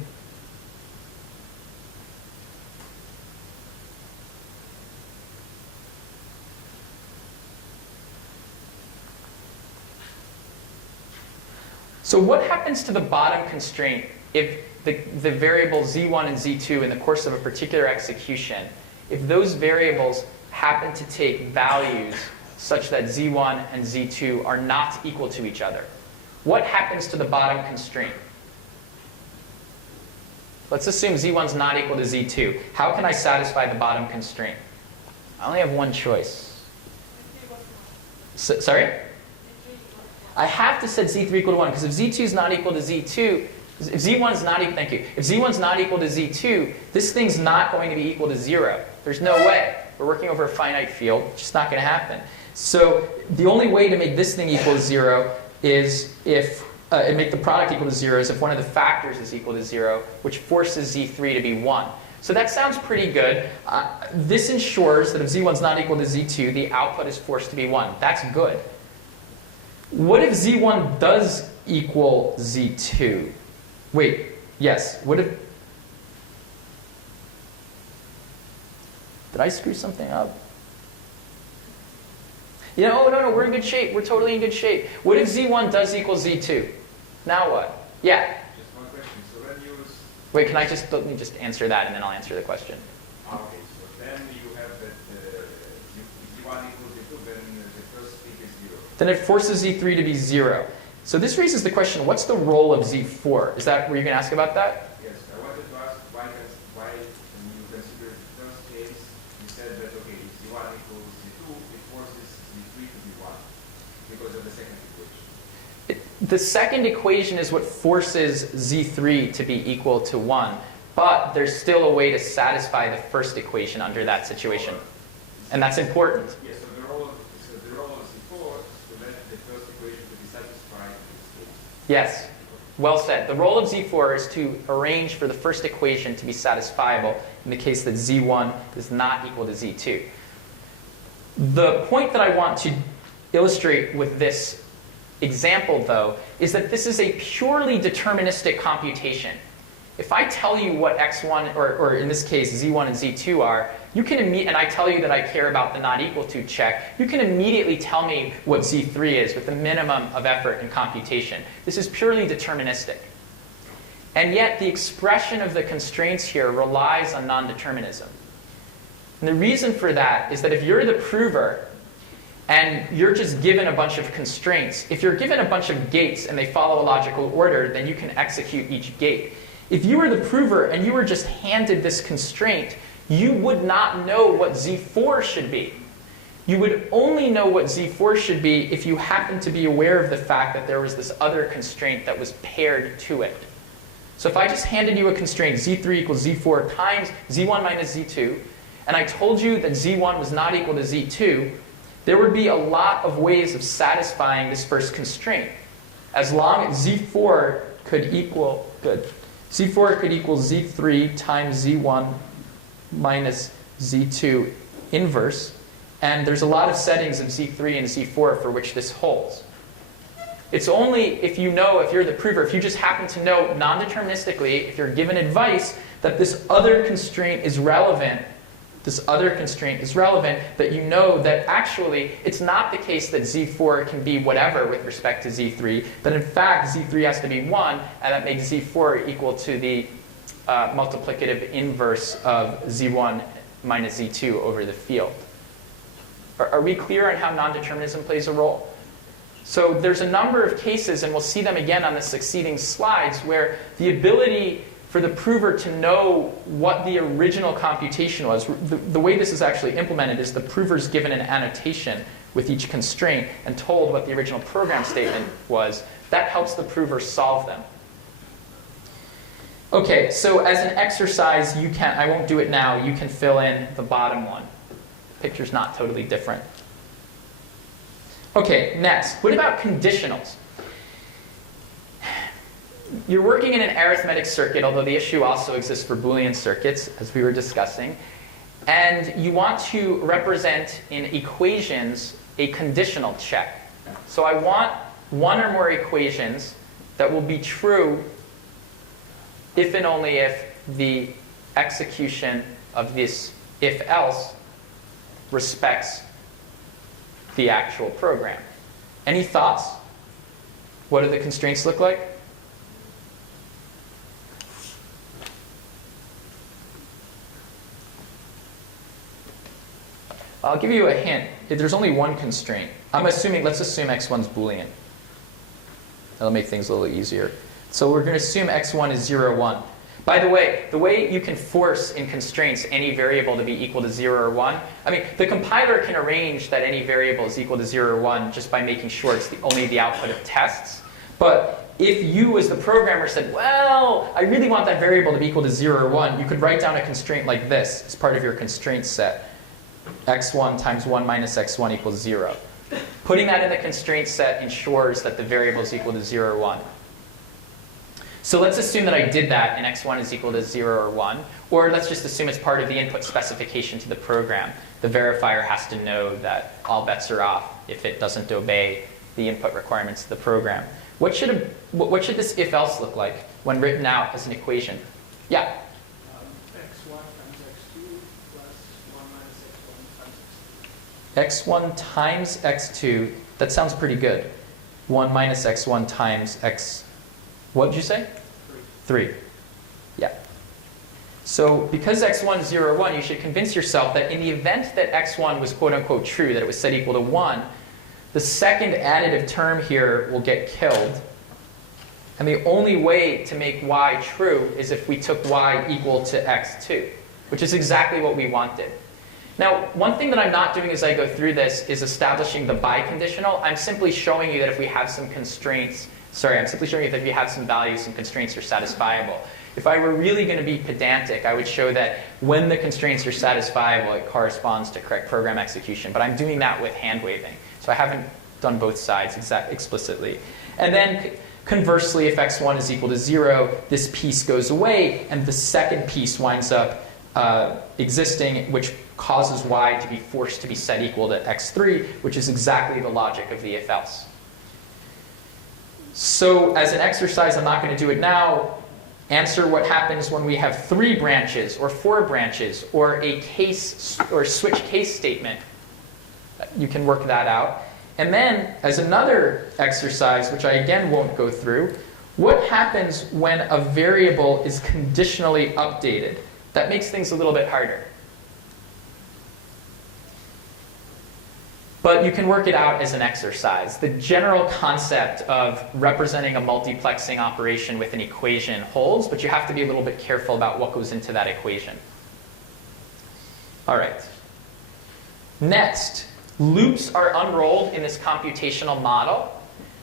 So what happens to the bottom constraint if the variables z1 and z2 in the course of a particular execution, if those variables happen to take values such that z1 and z2 are not equal to each other? What happens to the bottom constraint? Let's assume z1 is not equal to z2. How can I satisfy the bottom constraint? I only have one choice. Sorry? I have to set z3 equal to 1, because if z2 is not equal to z2, if z1 is not equal, thank you. If z1 is not equal to z2, this thing's not going to be equal to 0. There's no way. We're working over a finite field. It's just not going to happen. So the only way to make this thing equal to 0 is if and make the product equal to 0 is if one of the factors is equal to 0, which forces z3 to be 1. So that sounds pretty good. This ensures that if z1 is not equal to z2, the output is forced to be 1. That's good. What if z1 does equal z2? Wait, yes. What if... Did I screw something up? No, we're in good shape. We're totally in good shape. What if z1 does equal z2? Now what? Yeah? Just one question. So then use... Wait, let me just answer that and then I'll answer the question. Okay, so then you have that Z1 equals Z2, then the first peak is 0. Then it forces Z3 to be 0. So this raises the question, what's the role of Z4? Is that, were you going to ask about that? Yes, I wanted to ask why when you consider the first case, you said that, okay, if Z1 equals Z2, it forces Z3 to be 1 because of the second equation. The second equation is what forces Z3 to be equal to 1. But there's still a way to satisfy the first equation under that situation. And that's important. Yes, so the role of Z4 is to let the first equation to be satisfied in this case. Yes, well said. The role of Z4 is to arrange for the first equation to be satisfiable in the case that Z1 is not equal to Z2. The point that I want to illustrate with this example, though, is that this is a purely deterministic computation. If I tell you what x1, or in this case Z1 and Z2 are, you can and I tell you that I care about the not equal to check, you can immediately tell me what Z3 is with the minimum of effort in computation. This is purely deterministic. And yet the expression of the constraints here relies on non-determinism. And the reason for that is that if you're the prover and you're just given a bunch of constraints, if you're given a bunch of gates and they follow a logical order, then you can execute each gate. If you were the prover and you were just handed this constraint, you would not know what Z4 should be. You would only know what Z4 should be if you happened to be aware of the fact that there was this other constraint that was paired to it. So if I just handed you a constraint, Z3 equals Z4 times Z1 minus Z2, and I told you that Z1 was not equal to Z2, there would be a lot of ways of satisfying this first constraint. As long as Z4 could equal, Z4 could equal Z3 times Z1 minus Z2 inverse. And there's a lot of settings of Z3 and Z4 for which this holds. It's only if you know, if you're the prover, if you just happen to know non-deterministically, if you're given advice that this other constraint is relevant, that you know that actually it's not the case that Z4 can be whatever with respect to Z3, but in fact Z3 has to be 1, and that makes Z4 equal to the multiplicative inverse of Z1 minus Z2 over the field. Are we clear on how non-determinism plays a role? So there's a number of cases, and we'll see them again on the succeeding slides, where the ability for the prover to know what the original computation was. The way this is actually implemented is the prover's given an annotation with each constraint and told what the original program statement was. That helps the prover solve them. Okay, so as an exercise, you can, I won't do it now, you can fill in the bottom one. Picture's not totally different. Okay, next, what about conditionals? You're working in an arithmetic circuit, although the issue also exists for Boolean circuits, as we were discussing. And you want to represent in equations a conditional check. So I want one or more equations that will be true if and only if the execution of this if-else respects the actual program. Any thoughts? What do the constraints look like? I'll give you a hint. There's only one constraint. Let's assume x1's Boolean. That'll make things a little easier. So we're going to assume x1 is 0, 1. By the way you can force in constraints any variable to be equal to 0 or 1, I mean, the compiler can arrange that any variable is equal to 0 or 1 just by making sure it's only the output of tests. But if you, as the programmer, said, well, I really want that variable to be equal to 0 or 1, you could write down a constraint like this as part of your constraint set. x1 times 1 minus x1 equals 0. Putting that in the constraint set ensures that the variable is equal to 0 or 1. So let's assume that I did that and x1 is equal to 0 or 1. Or let's just assume it's part of the input specification to the program. The verifier has to know that all bets are off if it doesn't obey the input requirements of the program. What should this if-else look like when written out as an equation? Yeah? x1 times x2 plus 1 minus x1 times x2. x1 times x2, that sounds pretty good. 1 minus x1 times x, what did you say? 3. Yeah. So because x1 is 0 or 1, you should convince yourself that in the event that x1 was quote unquote true, that it was set equal to 1, the second additive term here will get killed. And the only way to make y true is if we took y equal to x2, which is exactly what we wanted. Now, one thing that I'm not doing as I go through this is establishing the biconditional. I'm simply showing you that if we have some constraints, I'm simply showing you that if you have some values, some constraints are satisfiable. If I were really going to be pedantic, I would show that when the constraints are satisfiable, it corresponds to correct program execution. But I'm doing that with hand waving. So I haven't done both sides explicitly. And then conversely, if x1 is equal to 0, this piece goes away, and the second piece winds up existing, which causes y to be forced to be set equal to x3, which is exactly the logic of the if-else. So as an exercise, I'm not going to do it now. Answer what happens when we have 3 branches or 4 branches or a case or switch case statement. You can work that out. And then, as another exercise, which I again won't go through, what happens when a variable is conditionally updated? That makes things a little bit harder. But you can work it out as an exercise. The general concept of representing a multiplexing operation with an equation holds, but you have to be a little bit careful about what goes into that equation. All right. Next, loops are unrolled in this computational model.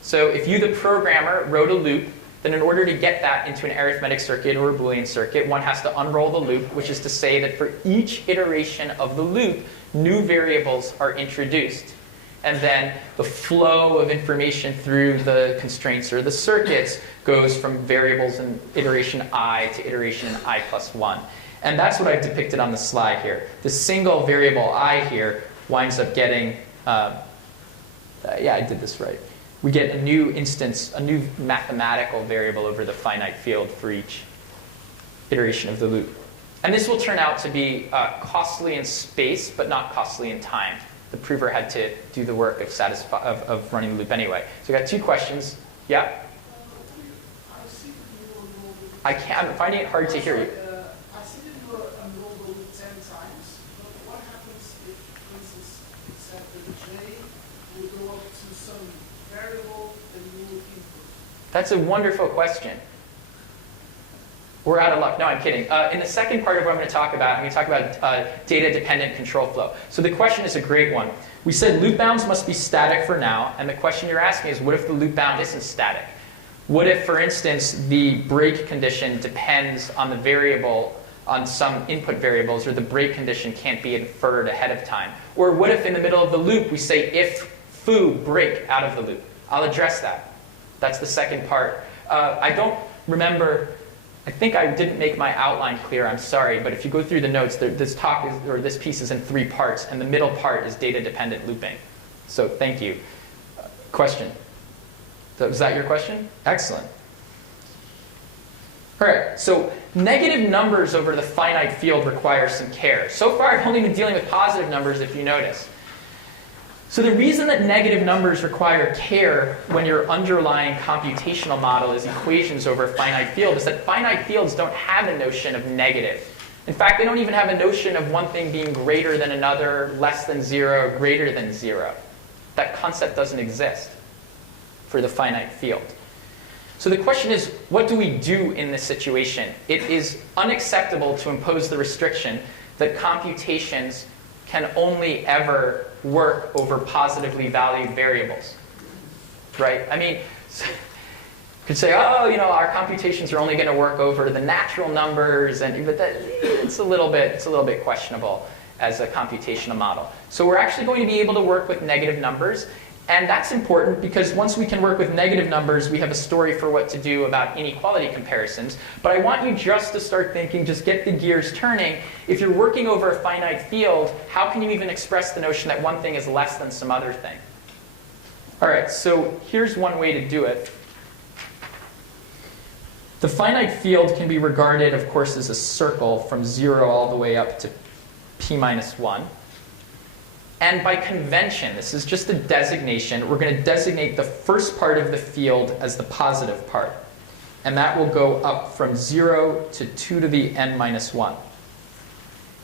So if you, the programmer, wrote a loop, then in order to get that into an arithmetic circuit or a Boolean circuit, one has to unroll the loop, which is to say that for each iteration of the loop, new variables are introduced. And then the flow of information through the constraints or the circuits goes from variables in iteration I to iteration I plus 1. And that's what I've depicted on the slide here. The single variable I here winds up getting, yeah, I did this right. We get a new instance, a new mathematical variable over the finite field for each iteration of the loop. And this will turn out to be costly in space, but not costly in time. The prover had to do the work of running the loop anyway. So we got 2 questions. Yeah? I'm finding it hard to hear you. I see that you unroll the loop 10 times, but what happens if, for instance, it's set that j will go up to some variable that you will input? That's a wonderful question. We're out of luck. No, I'm kidding. In the second part of what I'm going to talk about, I'm going to talk about data-dependent control flow. So the question is a great one. We said loop bounds must be static for now, and the question you're asking is, what if the loop bound isn't static? What if, for instance, the break condition depends on the variable, on some input variables, or the break condition can't be inferred ahead of time? Or what if in the middle of the loop we say if foo break out of the loop? I'll address that. That's the second part. I don't remember. I think I didn't make my outline clear. I'm sorry, but if you go through the notes, this piece is in 3 parts, and the middle part is data-dependent looping. So thank you. Question. Was that your question? Excellent. All right. So negative numbers over the finite field require some care. So far, I've only been dealing with positive numbers, if you notice. So the reason that negative numbers require care when your underlying computational model is equations over a finite field is that finite fields don't have a notion of negative. In fact, they don't even have a notion of one thing being greater than another, less than 0, greater than 0. That concept doesn't exist for the finite field. So the question is, what do we do in this situation? It is unacceptable to impose the restriction that computations can only ever work over positively valued variables, right? I mean, you could say, oh, our computations are only going to work over the natural numbers, but it's a little bit questionable as a computational model. So we're actually going to be able to work with negative numbers, and that's important because once we can work with negative numbers, we have a story for what to do about inequality comparisons. But I want you just to start thinking, just get the gears turning. If you're working over a finite field, how can you even express the notion that one thing is less than some other thing? All right, so here's one way to do it. The finite field can be regarded, of course, as a circle from 0 all the way up to p minus 1. And by convention, this is just a designation, we're going to designate the first part of the field as the positive part. and that will go up from 0 to 2 to the n minus 1.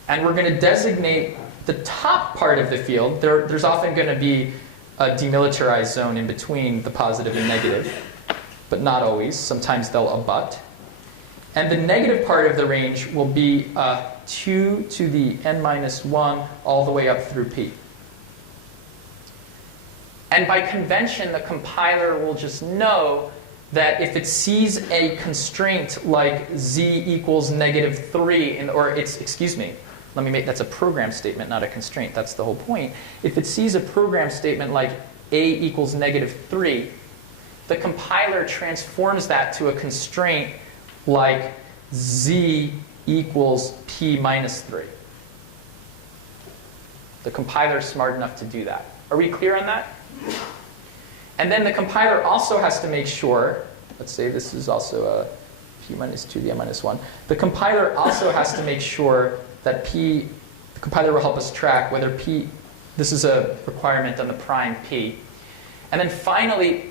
And we're going to designate the top part of the field. There's often going to be a demilitarized zone in between the positive and negative, but not always. Sometimes they'll abut. And the negative part of the range will be 2 to the n minus 1 all the way up through p. And by convention, the compiler will just know that if it sees a constraint like z equals negative 3, that's a program statement, not a constraint. That's the whole point. If it sees a program statement like a equals negative 3, the compiler transforms that to a constraint like z equals p minus 3. The compiler is smart enough to do that. Are we clear on that? And then the compiler also has to make sure, let's say this is also a p minus 2 to the n minus 1. The compiler also has to make sure that the compiler will help us track whether p, this is a requirement on the prime p. And then finally,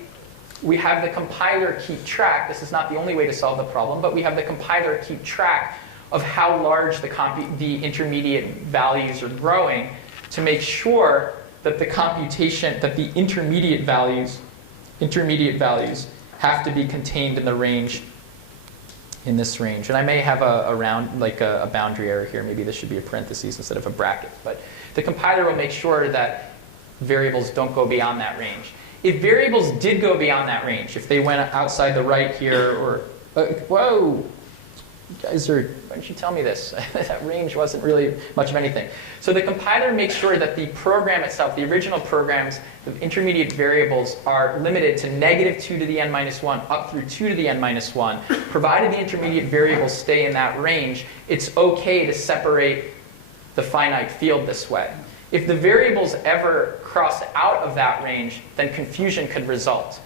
we have the compiler keep track. This is not the only way to solve the problem, but we have the compiler keep track of how large the intermediate values are growing to make sure that the computation, that the intermediate values have to be contained in the range, in this range. And I may have a boundary error here. Maybe this should be a parentheses instead of a bracket. But the compiler will make sure that variables don't go beyond that range. If variables did go beyond that range, if they went outside the right here, or whoa, you guys are, why didn't you tell me this? That range wasn't really much of anything. So the compiler makes sure that the program itself, the original programs, the intermediate variables are limited to negative 2 to the n minus 1 up through 2 to the n minus 1. Provided the intermediate variables stay in that range, it's okay to separate the finite field this way. If the variables ever cross out of that range, then confusion could result.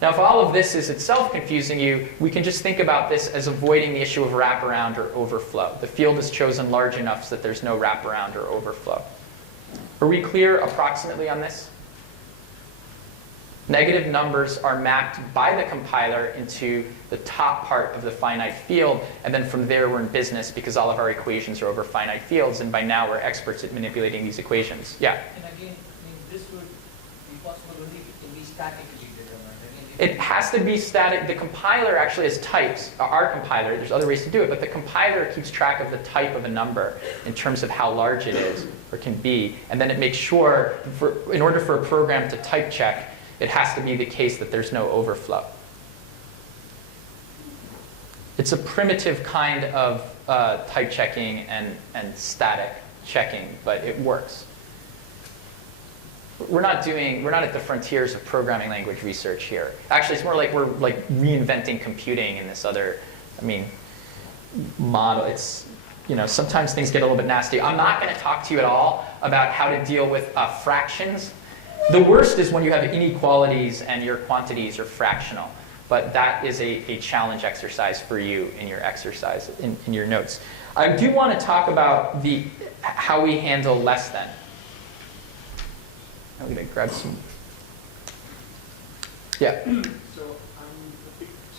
Now, if all of this is itself confusing you, we can just think about this as avoiding the issue of wraparound or overflow. The field is chosen large enough so that there's no wraparound or overflow. Are we clear approximately on this? Negative numbers are mapped by the compiler into the top part of the finite field, and then from there we're in business because all of our equations are over finite fields, and by now we're experts at manipulating these equations. Yeah? And again, this would be possible only if it can be statically determined. It has to be static. The compiler actually has types. Our compiler, there's other ways to do it, but the compiler keeps track of the type of a number in terms of how large it is or can be, and then it makes sure, in order for a program to type check, it has to be the case that there's no overflow. It's a primitive kind of type checking and static checking, but it works. We're not at the frontiers of programming language research here. Actually, it's more like we're like reinventing computing in this other, model. It's, sometimes things get a little bit nasty. I'm not going to talk to you at all about how to deal with fractions. The worst is when you have inequalities and your quantities are fractional. But that is a challenge exercise for you in your exercise, in your notes. I do want to talk about how we handle less than. I'm going to grab some. Yeah? So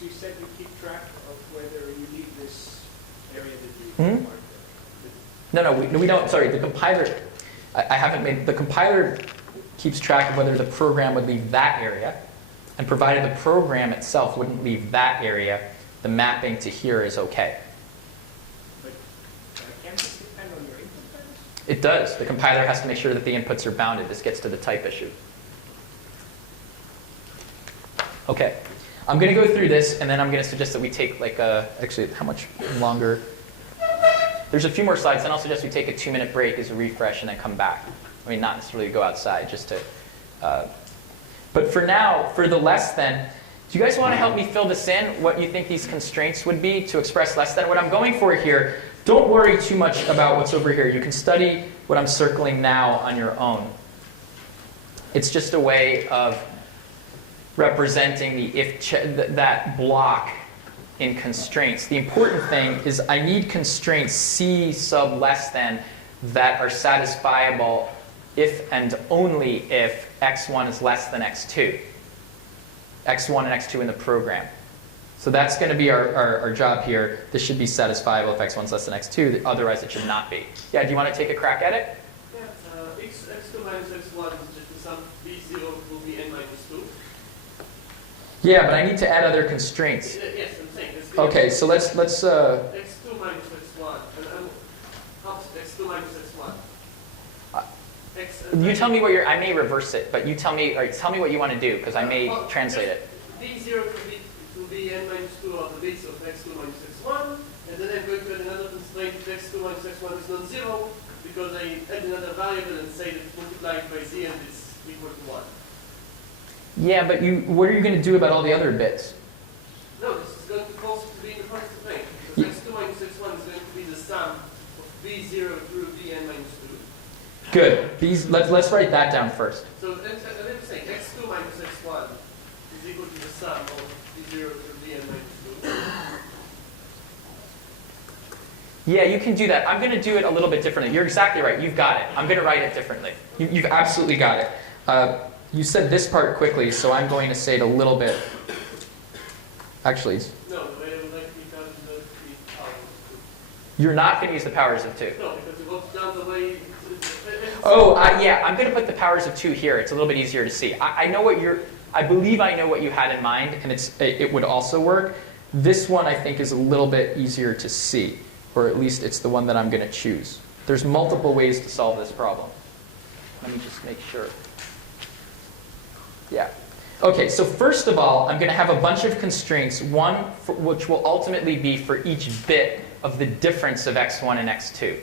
you said you keep track of whether you leave this area that you marked there. No, we don't. Sorry, the compiler. I haven't made. The compiler keeps track of whether the program would leave that area, and provided the program itself wouldn't leave that area, the mapping to here is okay. But can't this depend on your input types? It does. The compiler has to make sure that the inputs are bounded. This gets to the type issue. Okay. I'm going to go through this, and then I'm going to suggest that we take actually, how much longer? There's a few more slides, then I'll suggest we take a 2-minute break as a refresh and then come back. Not necessarily go outside, just to... but for now, for the less than, do you guys want to help me fill this in, what you think these constraints would be to express less than? What I'm going for here, don't worry too much about what's over here. You can study what I'm circling now on your own. It's just a way of representing the that block in constraints. The important thing is I need constraints C sub less than that are satisfiable if and only if x1 is less than x2. x1 and x2 in the program. So that's going to be our job here. This should be satisfiable if x1 is less than x2. Otherwise, it should not be. Yeah, do you want to take a crack at it? Yeah, x2 minus x1 is just the sum b0 will be n minus 2. Yeah, but I need to add other constraints. Yes, I'm saying. Okay, so let's x2 minus x1, and x2 minus x1. you tell me what I may reverse it, but you tell me, or tell me what you want to do, because I may translate it. b0 will be n minus 2 of the bits of x2 minus x1, and then I'm going to add another constraint if x2 minus x1 is non-zero, because I add another variable and say that multiplied by z and it's equal to 1. Yeah, but what are you going to do about all the other bits? No, this is going to force it to be in the constant range, because x2 minus x1 is going to be the sum of b0 through bn minus 2. Good. Let's write that down first. So I'm saying x2 minus x1 is equal to the sum of b0 through bn minus 2. Yeah, you can do that. I'm going to do it a little bit differently. You're exactly right. You've got it. I'm going to write it differently. You've absolutely got it. You said this part quickly, so I'm going to say it a little bit. Actually, No, the way I would like to be done is not to be powers of 2. you're not going to use the powers of 2. No, because it goes down the way. Oh, yeah, I'm going to put the powers of 2 here. It's a little bit easier to see. I know what I believe I know what you had in mind, and it would also work. This one, I think, is a little bit easier to see, or at least it's the one that I'm going to choose. There's multiple ways to solve this problem. Let me just make sure. Yeah. Okay, so first of all, I'm going to have a bunch of constraints, one which will ultimately be for each bit of the difference of x1 and x2.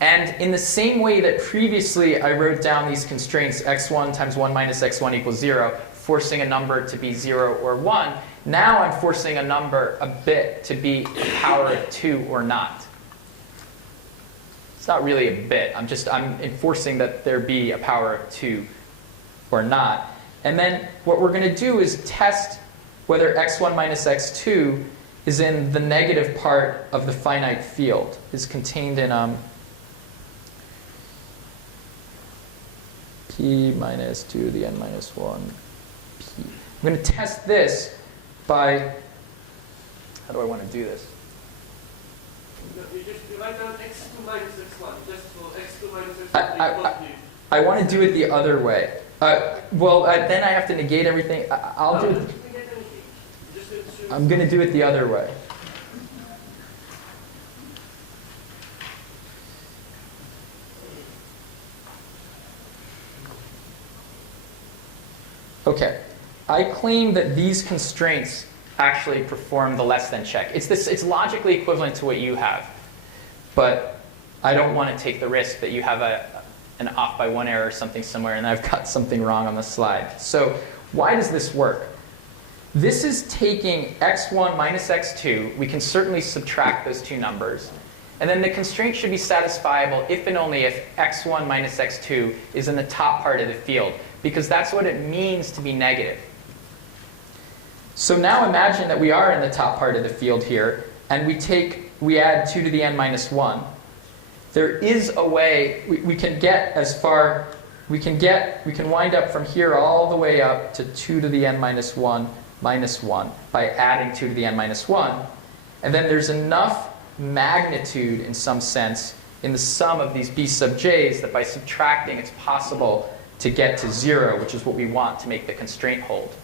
And in the same way that previously I wrote down these constraints, x1 times 1 minus x1 equals 0, forcing a number to be 0 or 1, now I'm forcing a bit to be a power of 2 or not. It's not really a bit. I'm enforcing that there be a power of 2 or not. And then what we're going to do is test whether x1 minus x2 is in the negative part of the finite field, is contained in p minus 2 to the n minus 1 p. I'm going to test this by, how do I want to do this? No, you write down x2 minus x1, just for x2 minus x1. I want to do it the other way. Then I have to negate everything. I'll do it. I'm going to do it the other way. Okay. I claim that these constraints actually perform the less than check. It's logically equivalent to what you have. But I don't want to take the risk that you have an off by 1 error or something similar, and I've got something wrong on the slide. So why does this work? This is taking x1 minus x2. We can certainly subtract those two numbers. And then the constraint should be satisfiable if and only if x1 minus x2 is in the top part of the field, because that's what it means to be negative. So now imagine that we are in the top part of the field here, and we add 2 to the n minus 1. There is a way we can get as far, we can wind up from here all the way up to 2 to the n minus 1 minus 1 by adding 2 to the n minus 1. And then there's enough magnitude in some sense in the sum of these b sub j's that by subtracting it's possible to get to 0, which is what we want to make the constraint hold.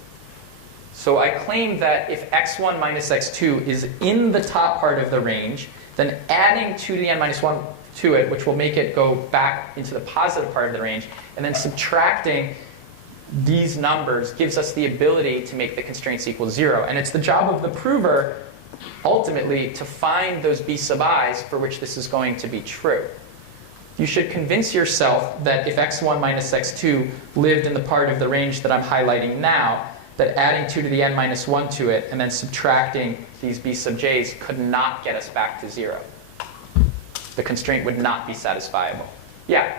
So I claim that if x1 minus x2 is in the top part of the range, then adding 2 to the n minus 1 to it, which will make it go back into the positive part of the range, and then subtracting these numbers gives us the ability to make the constraints equal 0. And it's the job of the prover, ultimately, to find those b sub i's for which this is going to be true. You should convince yourself that if x1 minus x2 lived in the part of the range that I'm highlighting now, that adding 2 to the n minus 1 to it and then subtracting these b sub j's could not get us back to 0. The constraint would not be satisfiable. Yeah?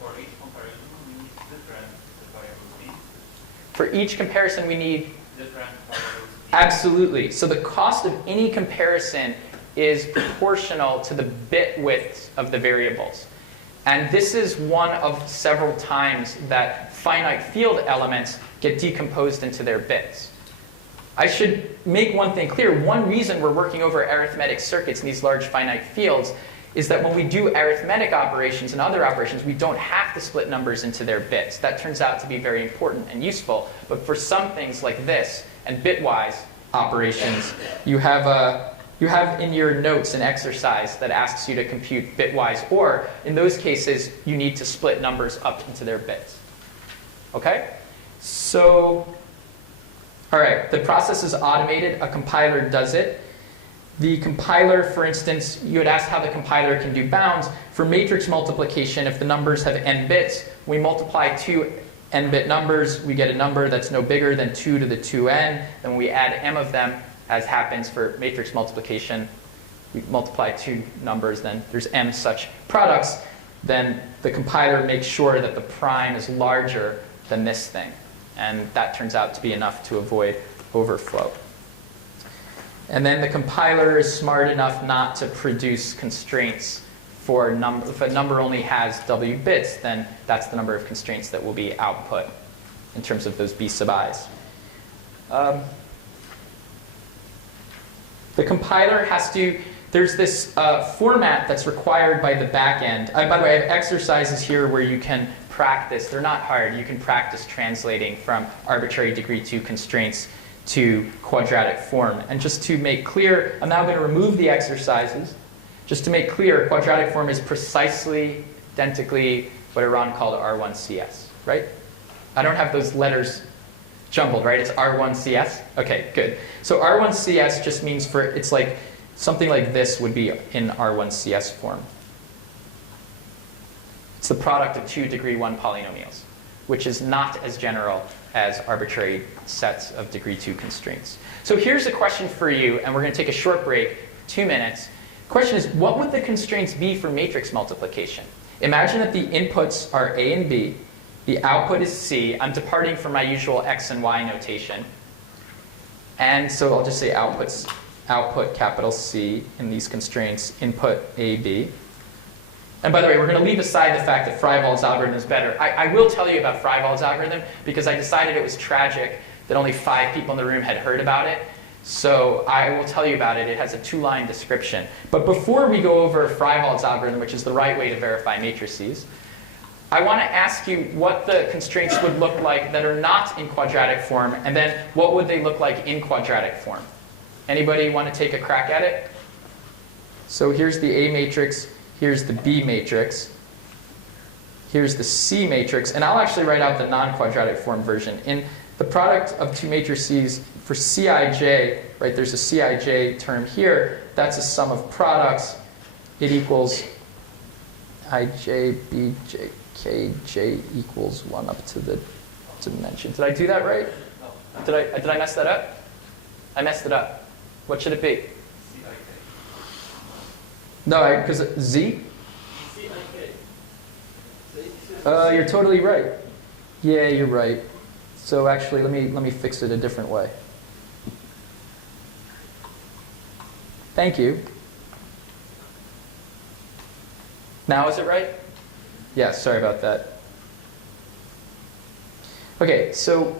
For each comparison, we need different variables b. For each comparison, we need Different variables b. Absolutely. So the cost of any comparison is proportional to the bit widths of the variables. And this is one of several times that finite field elements get decomposed into their bits. I should make one thing clear. One reason we're working over arithmetic circuits in these large finite fields is that when we do arithmetic operations and other operations, we don't have to split numbers into their bits. That turns out to be very important and useful. But for some things like this and bitwise operations, you have in your notes an exercise that asks you to compute bitwise, or in those cases, you need to split numbers up into their bits. Okay? So, all right, the process is automated. A compiler does it. The compiler, for instance, you had asked how the compiler can do bounds. For matrix multiplication, if the numbers have n bits, we multiply two n-bit numbers. We get a number that's no bigger than 2 to the 2n. Then when we add m of them, as happens for matrix multiplication, we multiply two numbers, then there's m such products. Then the compiler makes sure that the prime is larger than this thing. And that turns out to be enough to avoid overflow. And then the compiler is smart enough not to produce constraints for a number. If a number only has w bits, then that's the number of constraints that will be output in terms of those b sub i's. The compiler has to, there's this format that's required by the back end. By the way, I have exercises here where you can practice. They're not hard. You can practice translating from arbitrary degree 2 constraints to quadratic form. And just to make clear, I'm now going to remove the exercises. Just to make clear, quadratic form is precisely, identically what Iran called R1CS, right? I don't have those letters jumbled, right? It's R1CS? Okay, good. So R1CS just means for, it's like, something like this would be in R1CS form. It's the product of 2 degree 1 polynomials, which is not as general as arbitrary sets of degree 2 constraints. So here's a question for you, and we're going to take a short break, 2 minutes. The question is, what would the constraints be for matrix multiplication? Imagine that the inputs are A and B. The output is C. I'm departing from my usual X and Y notation. And so I'll just say output capital C in these constraints, input A, B. And by the way, we're going to leave aside the fact that Freiwald's algorithm is better. I will tell you about Freiwald's algorithm because I decided it was tragic that only 5 people in the room had heard about it. So I will tell you about it. It has a 2-line description. But before we go over Freiwald's algorithm, which is the right way to verify matrices, I want to ask you what the constraints would look like that are not in quadratic form, and then what would they look like in quadratic form? Anybody want to take a crack at it? So here's the A matrix. Here's the B matrix. Here's the C matrix. And I'll actually write out the non-quadratic form version. In the product of 2 matrices for Cij, right, there's a Cij term here. That's a sum of products. It equals Ij, Bj, Kj equals 1 up to the dimension. Did I do that right? Did I mess that up? I messed it up. What should it be? No, because Z? You're totally right. Yeah, you're right. So actually, let me fix it a different way. Thank you. Now is it right? Yeah, sorry about that. Okay, so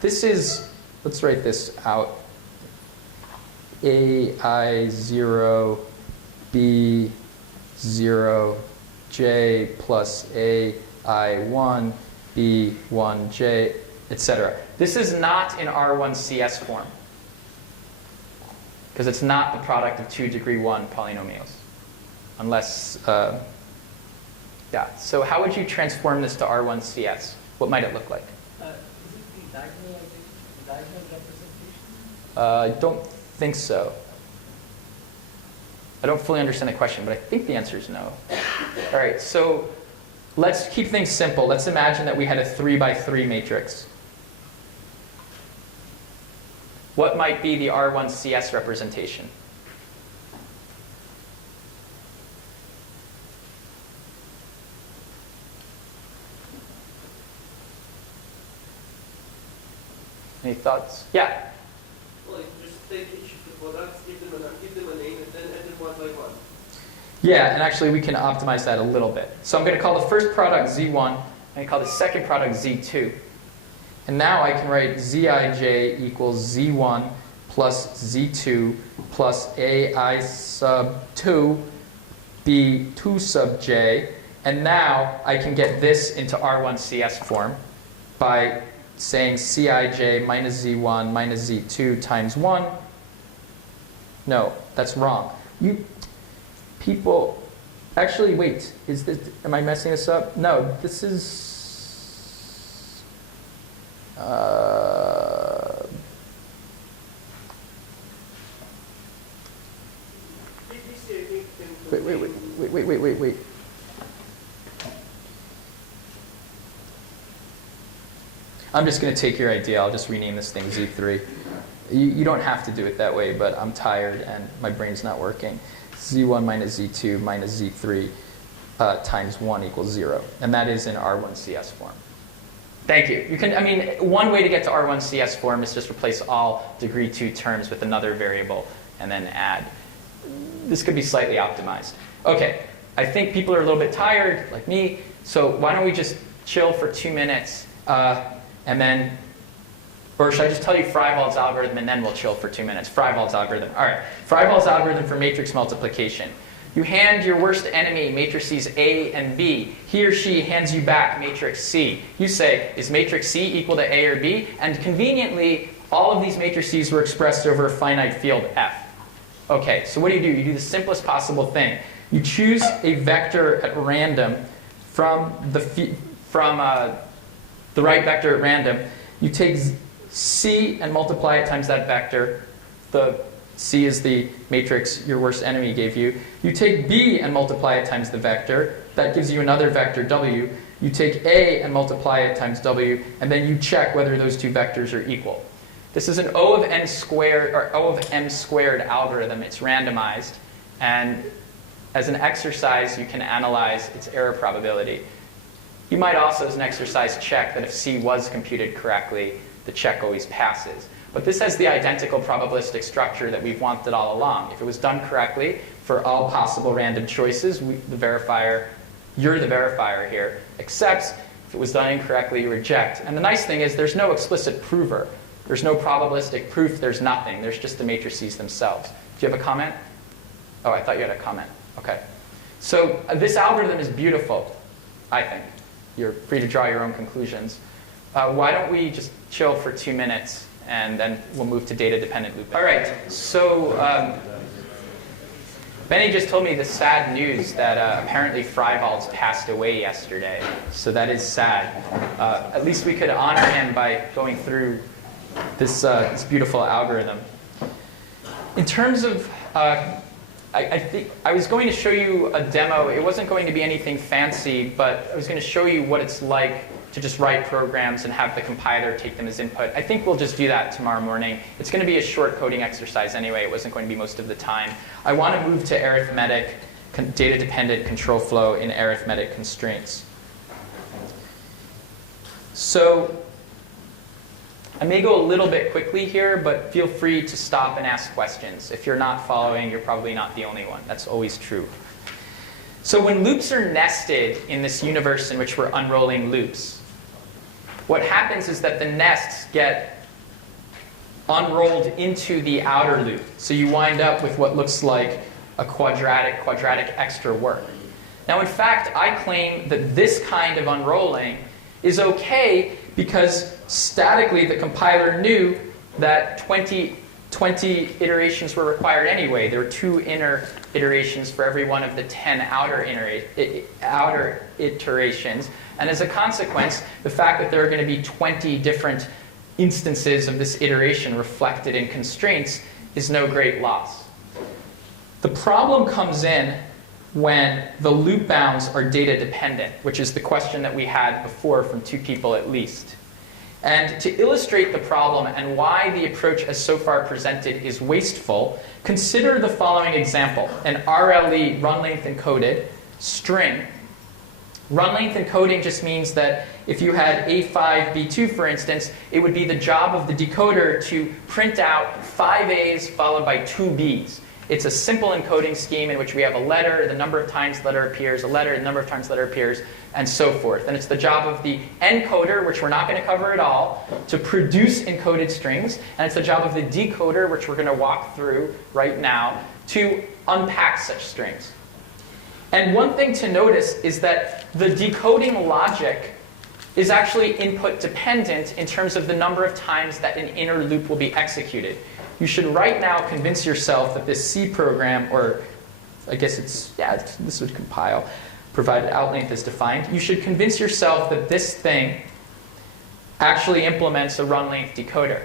this is, let's write this out. AI0, B0, J plus AI1, B1J, etc. This is not in R1CS form because it's not the product of 2 degree 1 polynomials. Unless, yeah. So how would you transform this to R1CS? What might it look like? Is it the diagonal representation? I don't think so. I don't fully understand the question, but I think the answer is no. All right, so let's keep things simple. Let's imagine that we had a 3 by 3 matrix. What might be the R1CS representation? Any thoughts? Yeah? Well, you just take each of the products, give them a name, and then add them one by one. Yeah, and actually we can optimize that a little bit. So I'm going to call the first product Z1, and I call the second product Z2. And now I can write Zij equals Z1 plus Z2 plus AI sub 2 B2 sub J. And now I can get this into R1CS form by saying Cij minus Z1 minus Z2 times 1. No, that's wrong. People, actually, wait, am I messing this up? No, this is, wait. I'm just going to take your idea. I'll just rename this thing Z3. You don't have to do it that way, but I'm tired and my brain's not working. Z1 minus Z2 minus Z3 times 1 equals 0. And that is in R1CS form. Thank you. One way to get to R1CS form is just replace all degree 2 terms with another variable and then add. This could be slightly optimized. Okay, I think people are a little bit tired, like me, so why don't we just chill for 2 minutes and then, or should I just tell you Freiwald's algorithm and then we'll chill for 2 minutes? Freiwald's algorithm. All right, Freiwald's algorithm for matrix multiplication. You hand your worst enemy matrices A and B. He or she hands you back matrix C. You say, is matrix C equal to A or B? And conveniently, all of these matrices were expressed over a finite field F. Okay, so what do? You do the simplest possible thing. You choose a vector at random from the right vector at random. You take C and multiply it times that vector. The C is the matrix your worst enemy gave you. You take B and multiply it times the vector. That gives you another vector, W. You take A and multiply it times W, and then you check whether those two vectors are equal. This is an O of n squared, or O of m squared algorithm. It's randomized. And as an exercise, you can analyze its error probability. You might also, as an exercise, check that if C was computed correctly, the check always passes. But this has the identical probabilistic structure that we've wanted all along. If it was done correctly for all possible random choices, you're the verifier here, accepts. If it was done incorrectly, you reject. And the nice thing is there's no explicit prover. There's no probabilistic proof. There's nothing. There's just the matrices themselves. Do you have a comment? Oh, I thought you had a comment. Okay. So this algorithm is beautiful, I think. You're free to draw your own conclusions. Why don't we just chill for 2 minutes, and then we'll move to data-dependent looping. All right. So Benny just told me the sad news that apparently Freiwald's passed away yesterday. So that is sad. At least we could honor him by going through this beautiful algorithm. In terms of, I think I was going to show you a demo. It wasn't going to be anything fancy, but I was going to show you what it's like to just write programs and have the compiler take them as input. I think we'll just do that tomorrow morning. It's going to be a short coding exercise anyway. It wasn't going to be most of the time. I want to move to arithmetic, data-dependent control flow in arithmetic constraints. So I may go a little bit quickly here, but feel free to stop and ask questions. If you're not following, you're probably not the only one. That's always true. So when loops are nested in this universe in which we're unrolling loops, what happens is that the nests get unrolled into the outer loop. So you wind up with what looks like a quadratic extra work. Now, in fact, I claim that this kind of unrolling is okay because statically the compiler knew that 20 iterations were required anyway. There were 2 inner iterations for every one of the 10 outer iterations. And as a consequence, the fact that there are going to be 20 different instances of this iteration reflected in constraints is no great loss. The problem comes in when the loop bounds are data dependent, which is the question that we had before from 2 people at least. And to illustrate the problem and why the approach as so far presented is wasteful, consider the following example, an RLE, run length encoded, string. Run length encoding just means that if you had A5, B2, for instance, it would be the job of the decoder to print out 5 A's followed by 2 B's. It's a simple encoding scheme in which we have a letter, the number of times the letter appears, a letter, the number of times the letter appears, and so forth. And it's the job of the encoder, which we're not going to cover at all, to produce encoded strings. And it's the job of the decoder, which we're going to walk through right now, to unpack such strings. And one thing to notice is that the decoding logic is actually input dependent in terms of the number of times that an inner loop will be executed. You should right now convince yourself that this C program, or I guess it's, yeah, this would compile, provided out length is defined. You should convince yourself that this thing actually implements a run length decoder.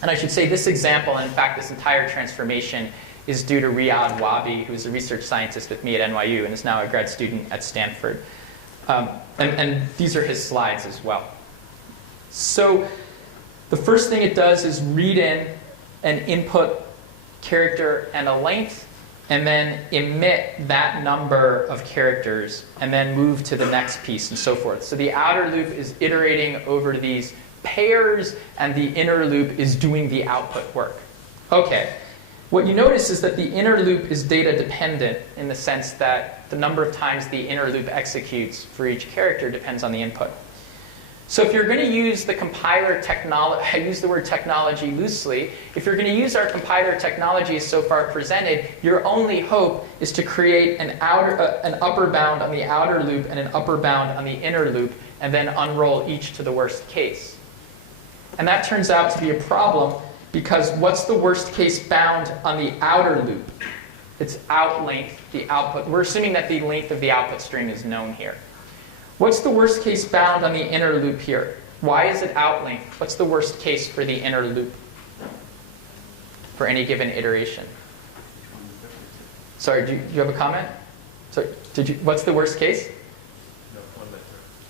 And I should say this example, and in fact this entire transformation, is due to Riyad Wabi, who is a research scientist with me at NYU and is now a grad student at Stanford. And these are his slides as well. So the first thing it does is read in an input character and a length, and then emit that number of characters, and then move to the next piece, and so forth. So the outer loop is iterating over these pairs, and the inner loop is doing the output work. Okay. What you notice is that the inner loop is data dependent in the sense that the number of times the inner loop executes for each character depends on the input. So if you're going to use the compiler technology, I use the word technology loosely, if you're going to use our compiler technology as so far presented, your only hope is to create an upper bound on the outer loop and an upper bound on the inner loop, and then unroll each to the worst case. And that turns out to be a problem, because what's the worst case bound on the outer loop? It's out length, the output. We're assuming that the length of the output string is known here. What's the worst case bound on the inner loop here? Why is it out length? What's the worst case for the inner loop for any given iteration? Sorry, do you have a comment? Sorry, what's the worst case? No, one letter.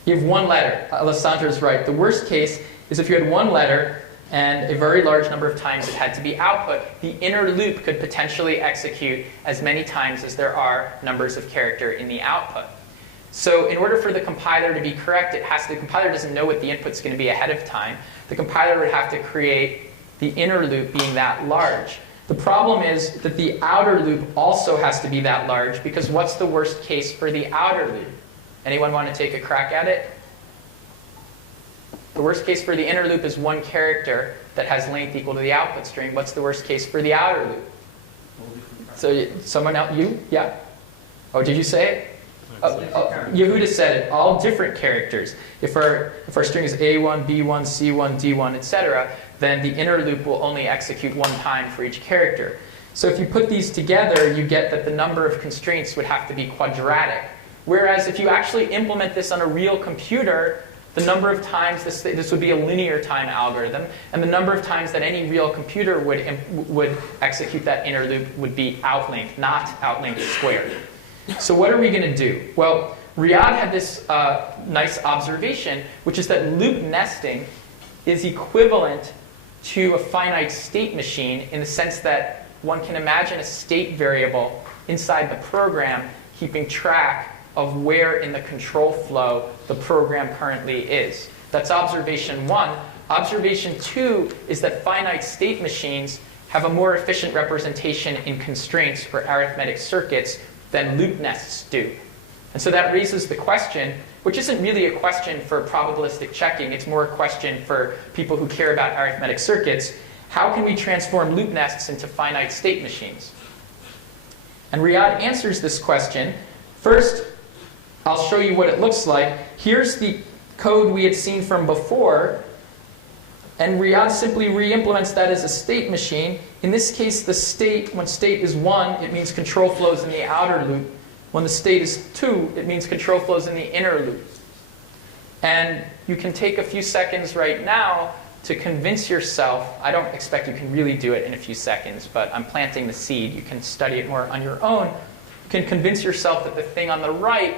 You have one letter. Alessandra's right. The worst case is if you had one letter and a very large number of times it had to be output, the inner loop could potentially execute as many times as there are numbers of character in the output. So in order for the compiler to be correct, the compiler doesn't know what the input's going to be ahead of time. The compiler would have to create the inner loop being that large. The problem is that the outer loop also has to be that large, because what's the worst case for the outer loop? Anyone want to take a crack at it? The worst case for the inner loop is one character that has length equal to the output string. What's the worst case for the outer loop? So someone else, you? Yeah? Oh, did you say it? Yehuda said it. All different characters. If our string is A1, B1, C1, D1, etc., then the inner loop will only execute one time for each character. So if you put these together, you get that the number of constraints would have to be quadratic. Whereas if you actually implement this on a real computer, the number of times this would be a linear time algorithm, and the number of times that any real computer would execute that inner loop would be out length, not out length squared. So what are we going to do? Well, Riyad had this nice observation, which is that loop nesting is equivalent to a finite state machine in the sense that one can imagine a state variable inside the program keeping track of where in the control flow the program currently is. That's observation 1. Observation 2 is that finite state machines have a more efficient representation in constraints for arithmetic circuits than loop nests do. And so that raises the question, which isn't really a question for probabilistic checking, it's more a question for people who care about arithmetic circuits. How can we transform loop nests into finite state machines? And Riyad answers this question. First, I'll show you what it looks like. Here's the code we had seen from before, and Riyad simply re-implements that as a state machine. In this case, the state, when state is 1, it means control flows in the outer loop. When the state is 2, it means control flows in the inner loop. And you can take a few seconds right now to convince yourself. I don't expect you can really do it in a few seconds, but I'm planting the seed. You can study it more on your own. You can convince yourself that the thing on the right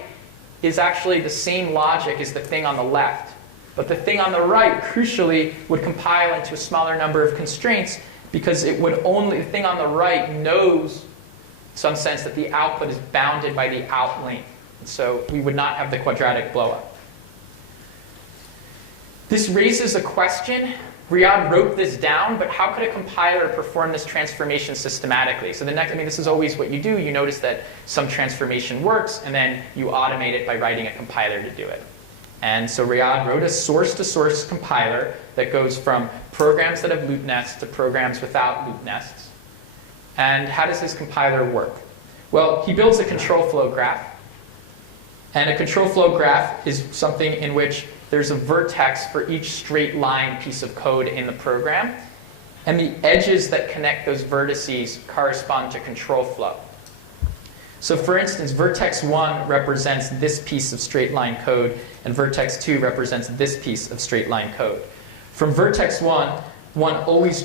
is actually the same logic as the thing on the left. But the thing on the right, crucially, would compile into a smaller number of constraints, because it would only, the thing on the right knows, in some sense, that the output is bounded by the out length. And so we would not have the quadratic blowup. This raises a question Riyadh wrote this down, but how could a compiler perform this transformation systematically? So the next, this is always what you do. You notice that some transformation works, and then you automate it by writing a compiler to do it. And so Riyadh wrote a source-to-source compiler that goes from programs that have loop nests to programs without loop nests. And how does his compiler work? Well, he builds a control flow graph. And a control flow graph is something in which there's a vertex for each straight line piece of code in the program. And the edges that connect those vertices correspond to control flow. So for instance, vertex 1 represents this piece of straight line code, and vertex 2 represents this piece of straight line code. From vertex 1, one always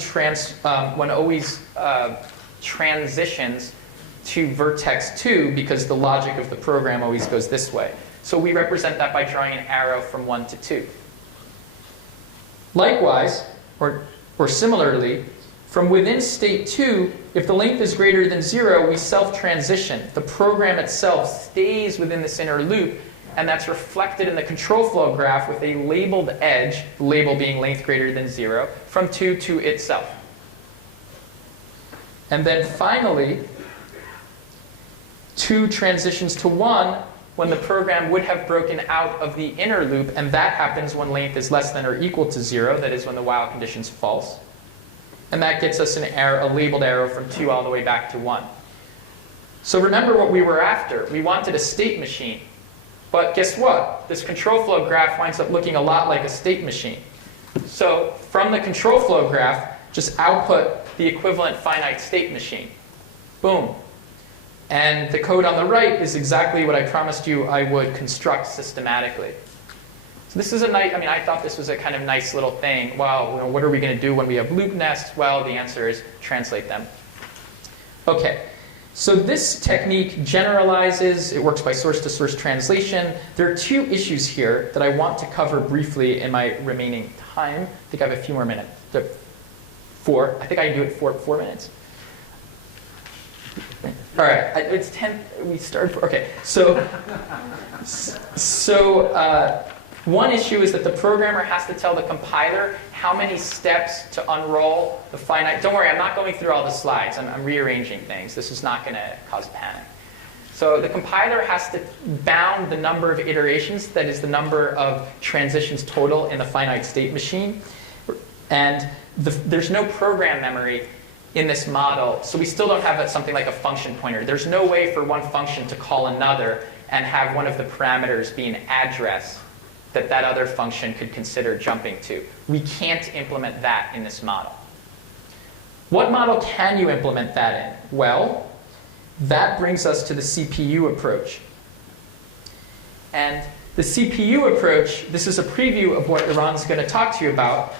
transitions to vertex 2 because the logic of the program always goes this way. So we represent that by drawing an arrow from 1 to 2. Likewise, or similarly, from within state 2, if the length is greater than 0, we self-transition. The program itself stays within this inner loop, and that's reflected in the control flow graph with a labeled edge, the label being length greater than 0, from 2 to itself. And then finally, 2 transitions to 1 when the program would have broken out of the inner loop, and that happens when length is less than or equal to 0, that is when the while condition is false. And that gets us an arrow, a labeled arrow from 2 all the way back to 1. So remember what we were after. We wanted a state machine. But guess what? This control flow graph winds up looking a lot like a state machine. So from the control flow graph, just output the equivalent finite state machine. Boom. And the code on the right is exactly what I promised you I would construct systematically. So this is a nice, I thought this was a kind of nice little thing. Well, what are we going to do when we have loop nests? Well, the answer is translate them. Okay, so this technique generalizes. It works by source-to-source translation. There are 2 issues here that I want to cover briefly in my remaining time. I think I have a few more minutes. 4. I think I can do it 4 minutes. All right, it's 10. We started. Okay, so one issue is that the programmer has to tell the compiler how many steps to unroll the finite. Don't worry, I'm not going through all the slides. I'm rearranging things. This is not going to cause panic. So the compiler has to bound the number of iterations, that is the number of transitions total in the finite state machine. And there's no program memory in this model, so we still don't have something like a function pointer. There's no way for one function to call another and have one of the parameters be an address that other function could consider jumping to. We can't implement that in this model. What model can you implement that in? Well, that brings us to the CPU approach. And the CPU approach, this is a preview of what Iran's going to talk to you about.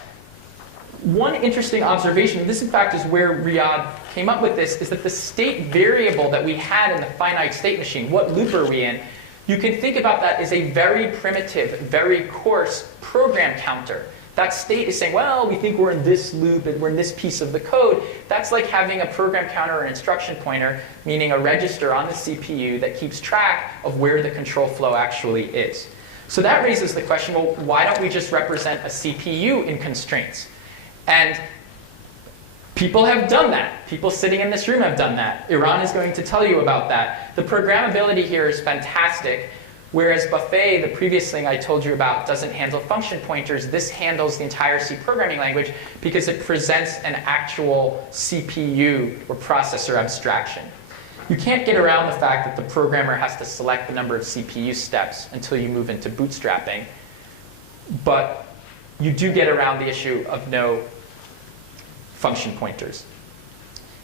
One interesting observation, this in fact is where Riyadh came up with this, is that the state variable that we had in the finite state machine, what loop are we in, you can think about that as a very primitive, very coarse program counter. That state is saying, well, we think we're in this loop and we're in this piece of the code. That's like having a program counter or an instruction pointer, meaning a register on the CPU that keeps track of where the control flow actually is. So that raises the question, well, why don't we just represent a CPU in constraints? And people have done that. People sitting in this room have done that. Iran is going to tell you about that. The programmability here is fantastic. Whereas Buffet, the previous thing I told you about, doesn't handle function pointers, this handles the entire C programming language because it presents an actual CPU or processor abstraction. You can't get around the fact that the programmer has to select the number of CPU steps until you move into bootstrapping. But you do get around the issue of no function pointers.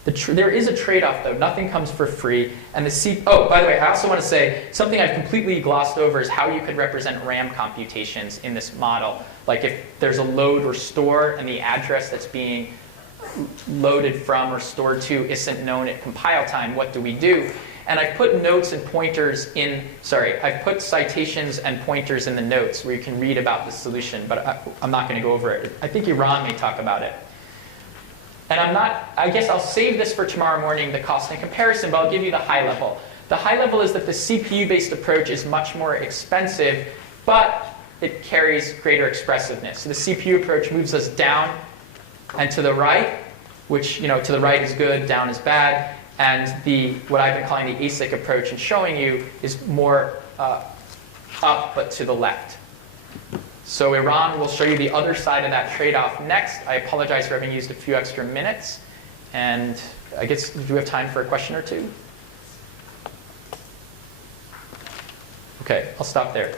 There is a trade-off, though. Nothing comes for free. And oh, by the way, I also want to say something I've completely glossed over is how you could represent RAM computations in this model. Like if there's a load or store and the address that's being loaded from or stored to isn't known at compile time, what do we do? And I've put notes and pointers in, I've put citations and pointers in the notes where you can read about the solution, but I'm not going to go over it. I think Iran may talk about it. And I guess I'll save this for tomorrow morning, the cost and comparison, but I'll give you the high level. The high level is that the CPU-based approach is much more expensive, but it carries greater expressiveness. So the CPU approach moves us down And to the right, which, to the right is good, down is bad, and what I've been calling the ASIC approach and showing you is more up but to the left. So Iran will show you the other side of that trade-off next. I apologize for having used a few extra minutes. And I guess, do we have time for a question or two? Okay, I'll stop there.